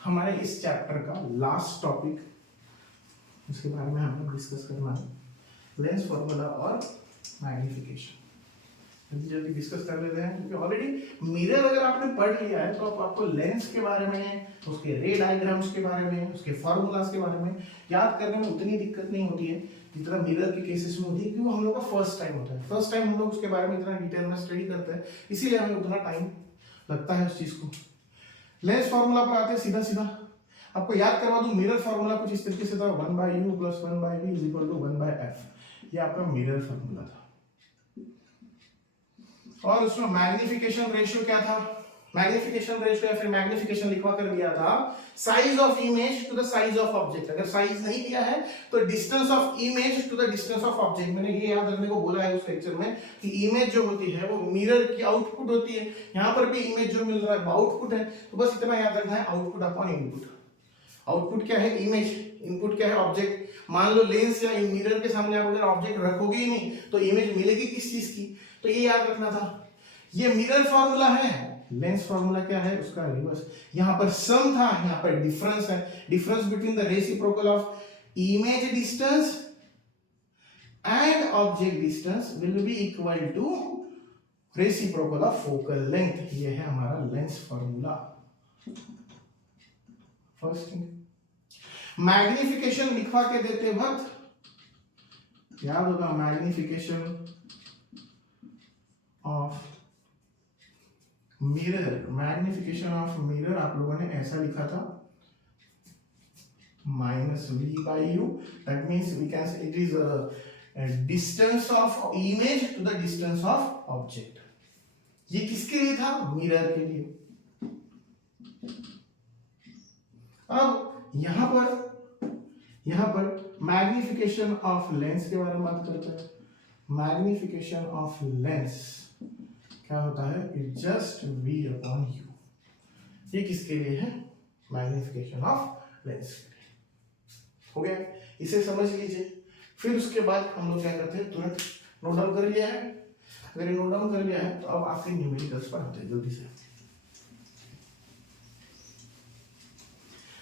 हमारे इस चैप्टर का लास्ट टॉपिक, इसके बारे में हमें डिस्कस करना है, लेंस फॉर्मूला और मैग्निफिकेशन। जल्दी जल्दी डिस्कस कर लेते हैं, क्योंकि ऑलरेडी मिरर अगर आपने पढ़ लिया है तो आपको लेंस के बारे में, उसके रे डायग्राम्स के बारे में, उसके फॉर्मूलाज के बारे में याद करने में उतनी दिक्कत नहीं होती है जितना मिरर के केसेस में होती है, क्योंकि वो हम लोग का फर्स्ट टाइम होता है। फर्स्ट टाइम हम लोग उसके बारे में इतना डिटेल में स्टडी करते हैं, इसीलिए हमें उतना टाइम लगता है उस चीज को। लेंस फॉर्मूला पर आते हैं सीधा सीधा। आपको याद करवा दूं, मिरर फॉर्मूला कुछ इस तरीके से था, 1/u + 1/v = 1/f। ये आपका मिरर फॉर्मूला था। और उसमें मैग्निफिकेशन रेशियो क्या था? मैग्निफिकेशन रेशियो या फिर मैग्निफिकेशन लिखवा कर दिया था size of image to the size of object. अगर साइज नहीं दिया है तो distance of image to the distance of object. मैंने ये याद रखने को बोला है उस लेक्चर में कि इमेज जो होती है वो मिरर की आउटपुट होती है। यहाँ पर भी इमेज जो मिल रहा है वो आउटपुट है, तो बस इतना याद रखना है, आउटपुट अपॉन इनपुट। आउटपुट क्या है? इमेज। इनपुट क्या है? ऑब्जेक्ट। मान लो लेंस या मिरर के सामने आप अगर ऑब्जेक्ट रखोगे ही नहीं तो इमेज मिलेगी किस चीज की? तो ये याद रखना था। ये मिरर फॉर्मूला है। लेंस फॉर्मूला क्या है? उसका रिवर्स। यहां पर सम था, यहां पर डिफरेंस है। Difference between the reciprocal of image distance and object distance will be equal to reciprocal of focal length. ये है हमारा lens formula. First thing, magnification लिखवा के देते वक्त याद होगा, magnification of mirror, magnification of mirror आप लोगों ने ऐसा लिखा था -v/u। That means we can say it is distance of image to the distance of object. ये किसके लिए था? मिरर के लिए। अब यहां पर मैग्निफिकेशन ऑफ लेंस के बारे में बात करते हैं। मैग्निफिकेशन ऑफ लेंस क्या होता है? It just v/u। ये किसके लिए है? मैग्निफिकेशन ऑफ लेंस के लिए। हो गया, इसे समझ लीजिए। फिर उसके बाद हम लोग क्या करते हैं, तुरंत नोट डाउन कर लिया है। अगर ये नोट डाउन कर लिया है तो अब आपके न्यूमेरिकल्स पर आते हैं जल्दी से।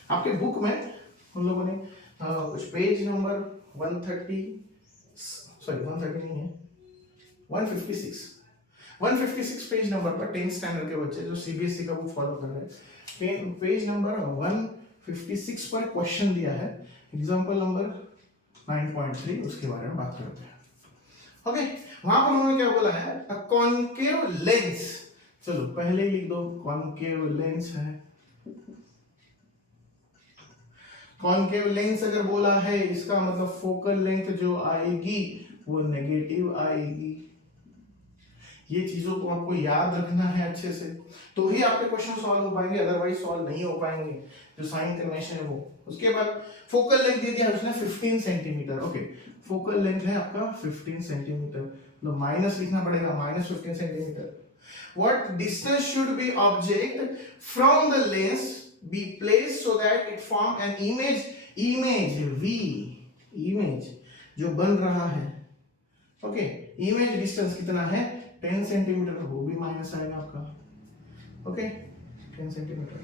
आपके बुक में हम लोगों ने कुछ पेज नंबर 130 नहीं है, 156 पेज नंबर पर 10th स्टैंडर्ड के बच्चे जो सीबीएसई का बुक फॉलो कर रहे हैं, पेज नंबर 156 पर क्वेश्चन दिया है, एग्जांपल नंबर 9.3, उसके बारे में बात करते हैं। ओके, वहां पर उन्होंने क्या बोला है? A concave lens. चलो पहले ही लिख दो, कॉन्केव लेंस है। कॉन्केव लेंस अगर बोला है इसका मतलब फोकल लेंथ जो आएगी वो नेगेटिव आएगी। ये चीजों को आपको याद रखना है अच्छे से, तो ही आपके क्वेश्चन सॉल्व हो पाएंगे, अदरवाइज सॉल्व नहीं हो पाएंगे। जो साइन कन्वेंशन है वो। उसके बाद फोकल लेंथ दे दिया है उसने 15 सेंटीमीटर। ओके, फोकल लेंथ है आपका 15 सेंटीमीटर, तो माइनस लिखना पड़ेगा, -15 centimetre. What distance should be object from the lens be placed so that it form an image v, image जो बन रहा है। ओके, इमेज डिस्टेंस कितना है? 10 सेंटीमीटर, वो भी माइनस आएगा आपका। Okay, 10 centimetre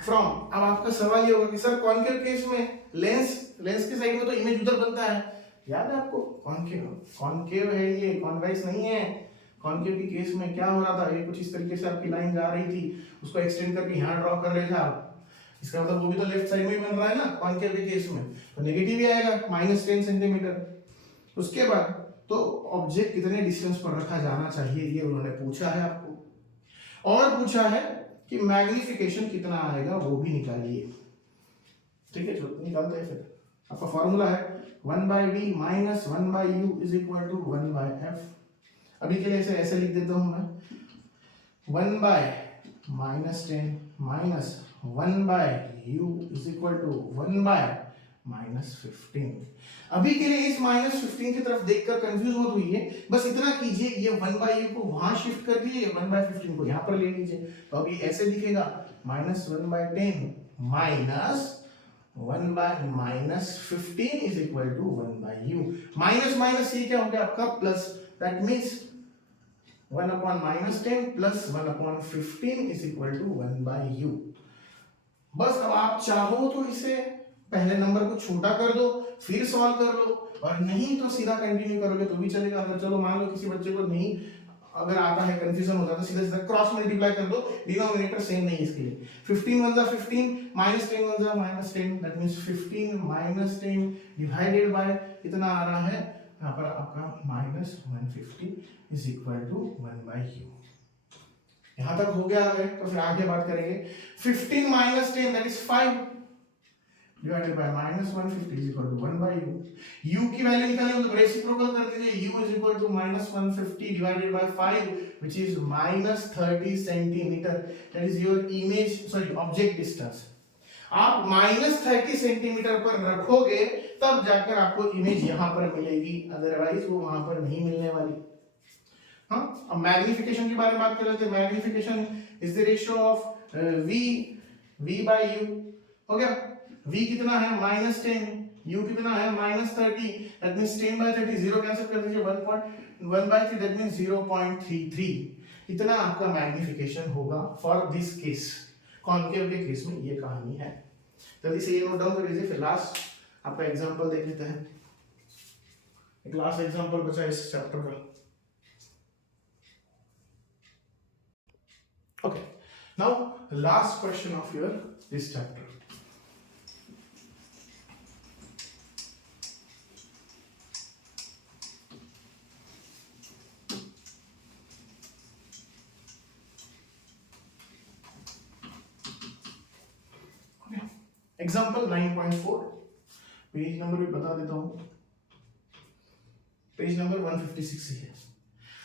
from. अब आपका सवाल ये होगा कि सर कॉन्केव केस में लेंस के साइड में तो इमेज उधर बनता है, याद है आपको? कॉन्केव है ये, कॉन्वेक्स नहीं है। कॉन्केव के केस में क्या हो रहा था? ये कुछ इस तरीके से आपकी लाइन जा रही थी, उसको एक्सटेंड करके यहाँ ड्रॉ कर रहे थे आप। इसका मतलब वो भी तो लेफ्ट साइड में ही बन रहा है ना कॉन्केव के केस में, तो नेगेटिव ही आएगा, -10 सेंटीमीटर। उसके बाद तो ऑब्जेक्ट कितने डिस्टेंस पर रखा जाना चाहिए ये उन्होंने पूछा है आपको, और पूछा है कि मैग्निफिकेशन कितना आएगा वो भी निकालिए। ठीक है, जो निकालते हैं फिर आपका फॉर्मूला है 1 by v minus 1 by u is equal to 1 by f. अभी के लिए इसे ऐसे लिख देता हूं मैं, 1 by minus 10 minus 1 by u is equal to 1 by minus 15. अभी के लिए इस माइनस 15 की तरफ देखकर कंफ्यूज मत होइए, बस इतना कीजिए ये 1 by u को वहां शिफ्ट कर दीजिए, 1 by 15 को यहाँ पर ले लीजिए, तो अभी ऐसे दिखेगा minus 1 by 10 minus 1 by minus 15 is equal to 1 by u. Minus minus ये क्या हो गया आपका plus, that means 1 upon minus 10 plus 1 upon 15 is equal to 1 by u. बस अब आप चाहो तो इसे पहले नंबर को छोटा कर दो, फिर सॉल्व कर लो, और नहीं तो सीधा कंटिन्यू करोगे तो भी चलेगा। अगर चलो मान लो किसी बच्चे को नहीं अगर आता है, कंफ्यूजन होता है, तो सीधा सीधा क्रॉस मल्टीप्लाई कर दो, डिनोमिनेटर सेम नहीं है इसके लिए। 15 1 15 minus 10 1 minus 10, that means 15 minus 10 divided by कितना आ रहा है यहाँ पर आपका minus 150 is equal to 1 by u. यहां तक हो गया है, तो फिर आगे बात करेंगे। 15 minus 10 that is 5 divided by minus 150 is equal to 1 by u. u की वैल्यू निकालनी हो तो रेसिप्रोकल कर दीजिए, u is equal to minus 150 divided by 5 which is minus 30 centimeter. That is your object distance. आप minus 30 सेंटीमीटर पर रखोगे तब जाकर आपको इमेज यहां पर मिलेगी, अदरवाइज वो वहां पर नहीं मिलने वाली। हाँ, अब मैग्निफिकेशन के बारे में बात कर रहे थे। Magnification is the ratio of v by u। हो गया, v कितना है -10, u कितना है -30, दैट मींस 10 by 30 0 कैंसिल कर दीजिए, 1 by 3 दैट मींस 0.33। इतना आपका मैग्निफिकेशन होगा फॉर दिस केस। कॉन्केव के केस में ये कहानी है। जल्दी से ये नोट डाउन कर लीजिए, फिर लास्ट आपका एग्जांपल देख लेते हैं। एक लास्ट एग्जांपल बचा इस चैप्टर का। Okay, now last question of your this chapter. Okay, example 9.4, page number भी बता देता हूं, पेज नंबर 156 ही है।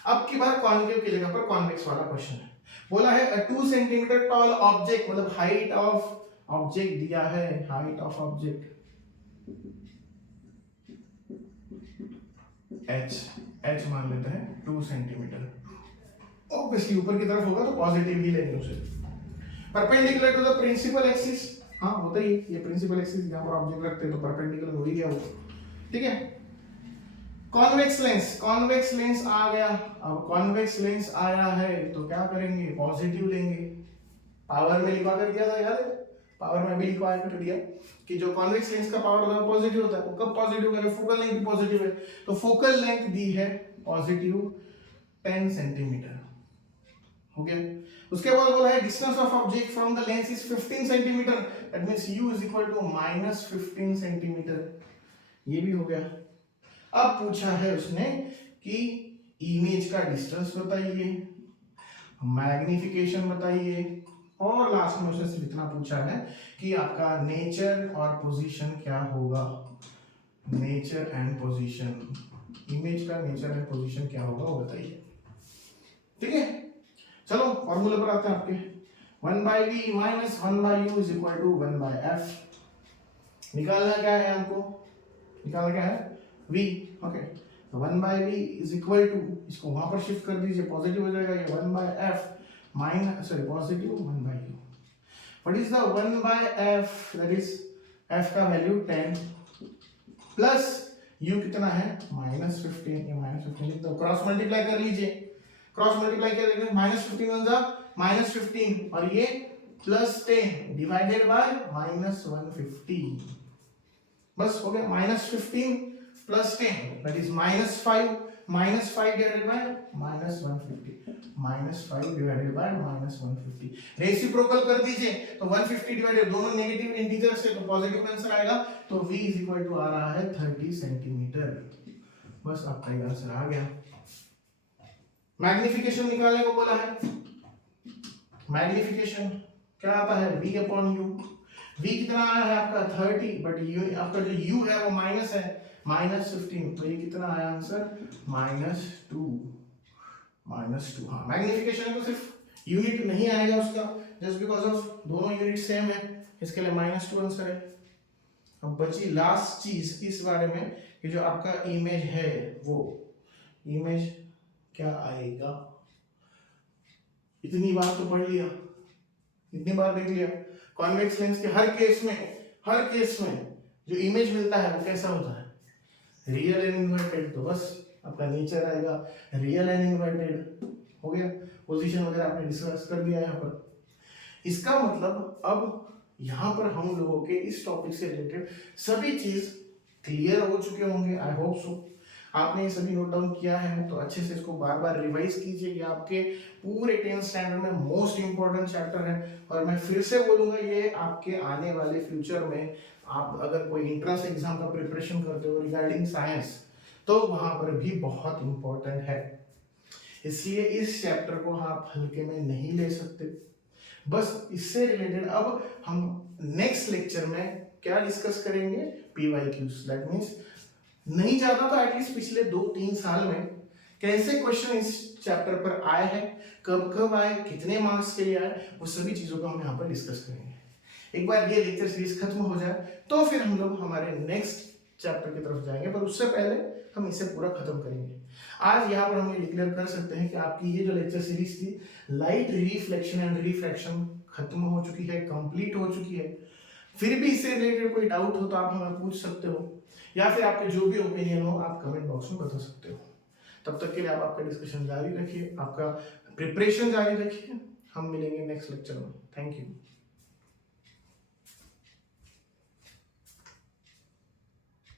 अब की बार कॉन्केव की जगह पर कॉन्वेक्स वाला क्वेश्चन है। बोला है 2 सेंटीमीटर टॉल ऑब्जेक्ट, मतलब हाइट ऑफ ऑब्जेक्ट दिया है, हाइट ऑफ ऑब्जेक्ट h मान लेते हैं 2 सेंटीमीटर। ऑब्वियसली ऊपर की तरफ होगा तो पॉजिटिव ही लेंगे उसे। Perpendicular to the principal axis, हाँ होता ही, ये प्रिंसिपल एक्सिस यहाँ पर ऑब्जेक्ट रखते हैं तो परपेंडिकुलर हो ही गया वो, ठीक है। कॉन्वेक्स लेंस आ गया। अब कॉन्वेक्स लेंस आया है तो क्या करेंगे, पॉजिटिव लेंगे। पावर में लिखवा कर दिया था, याद है, पावर में भी लिखवा कर दिया कि जो कॉन्वेक्स लेंस का पावर होता है पॉजिटिव होता है। वो कब पॉजिटिव करें, फोकल लेंथ भी पॉजिटिव है, तो फोकल लेंथ दी है पॉजिटिव 10 सेंटीमीटर, हो गया। उसके बाद बोला है distance of object from the lens is 15 centimetre, that means u is equal to -15 centimetre, ये भी हो गया। अब पूछा है उसने कि इमेज का डिस्टेंस बताइए, मैग्निफिकेशन बताइए, और लास्ट में उसने सिर्फ इतना पूछा है कि आपका नेचर और पोजीशन क्या होगा। नेचर एंड पोजीशन, इमेज का नेचर एंड पोजीशन क्या होगा वो बताइए, ठीक है। चलो फॉर्मूला पर आते हैं आपके। 1 by v minus 1 by u is equal to 1 by f। निकालना क्या है हमको, निकालना क्या है v, ओके। तो 1 by v is equal to, इसको वहां पर शिफ्ट कर दीजिए, पॉजिटिव हो जाएगा ये 1 by f minus positive 1 by u। What is the 1 by f, that is f का वैल्यू 10 प्लस u कितना है -15, ये -15 तो क्रॉस मल्टीप्लाई कर लीजिए, क्रॉस मल्टीप्लाई करेंगे -15 1 जा -15 और ये +10 डिवाइडेड बाय -150, बस हो गया। -15 + 10 that is -5 divided by -150, -5 divided by -150। Reciprocal कर दीजिए तो 150 डिवाइडेड, दोनों नेगेटिव इंटीजर्स है तो पॉजिटिव आंसर आएगा, तो v इक्वल टू आ रहा है 30 सेंटीमीटर। बस आपका ये आंसर आ गया। मैग्निफिकेशन निकालने को बोला है। मैग्निफिकेशन क्या आता है, v अपॉन u। v कितना आया है आपका 30, बट u आपका जो u है वो माइनस है, -15, तो ये कितना आया आंसर, -2। हाँ, मैग्निफिकेशन है तो सिर्फ यूनिट नहीं आएगा उसका, जस्ट बिकॉज ऑफ दोनों यूनिट सेम है, इसके लिए -2 आंसर है। अब बची लास्ट चीज इस बारे में कि जो आपका इमेज है वो इमेज क्या आएगा। इतनी बार तो पढ़ लिया, इतनी बार देख लिया, कॉन्वेक्स लेंस के हर केस में जो इमेज मिलता है वो कैसा होता है, रियल एंड इन्वर्टेड। तो बस आपका नेचर आएगा रियल एंड इन्वर्टेड, हो गया। पोजीशन वगैरह आपने डिस्कस कर दिया यहाँ पर। इसका मतलब अब यहाँ पर हम लोगों के इस टॉपिक से रिलेटेड सभी चीज क्लियर हो चुके होंगे, आई होप सो। आपने ये सभी नोट डाउन किया है तो अच्छे से इसको बार बार रिवाइज कीजिए। ये आपके पूरे 10th स्टैंडर्ड में मोस्ट इंपॉर्टेंट चैप्टर है, और मैं फिर से बोलूंगा ये आपके आने वाले फ्यूचर में, आप अगर कोई इंट्रेंस एग्जाम का प्रिपरेशन करते हो रिगार्डिंग साइंस, तो वहां पर भी बहुत इंपॉर्टेंट है। इसलिए इस चैप्टर को आप हल्के में नहीं ले सकते। बस इससे रिलेटेड अब हम नेक्स्ट लेक्चर में क्या डिस्कस करेंगे, PYQs। दैट मीन्स नहीं जाता तो एटलीस्ट पिछले 2-3 साल में कैसे क्वेश्चन इस चैप्टर पर आए हैं, कब कब आए, कितने मार्क्स के लिए आए, वो सभी चीजों को हम यहाँ पर डिस्कस करेंगे। एक बार ये लेक्चर सीरीज खत्म हो जाए तो फिर हम लोग हमारे नेक्स्ट चैप्टर की तरफ जाएंगे, पर उससे पहले हम इसे पूरा खत्म करेंगे। आज यहाँ पर हम ये डिक्लेयर कर सकते हैं कि आपकी ये जो लेक्चर सीरीज थी, लाइट रिफ्लेक्शन एंड रिफ्रैक्शन, खत्म हो चुकी है, कंप्लीट हो चुकी है। फिर भी इससे रिलेटेड कोई डाउट हो तो आप हमें पूछ सकते हो, या फिर आपके जो भी ओपिनियन हो आप कमेंट बॉक्स में बता सकते हो। तब तक के लिए आप आपका डिस्कशन जारी रखिए, आपका प्रिपरेशन जारी रखिए। हम मिलेंगे नेक्स्ट लेक्चर में। Thank you.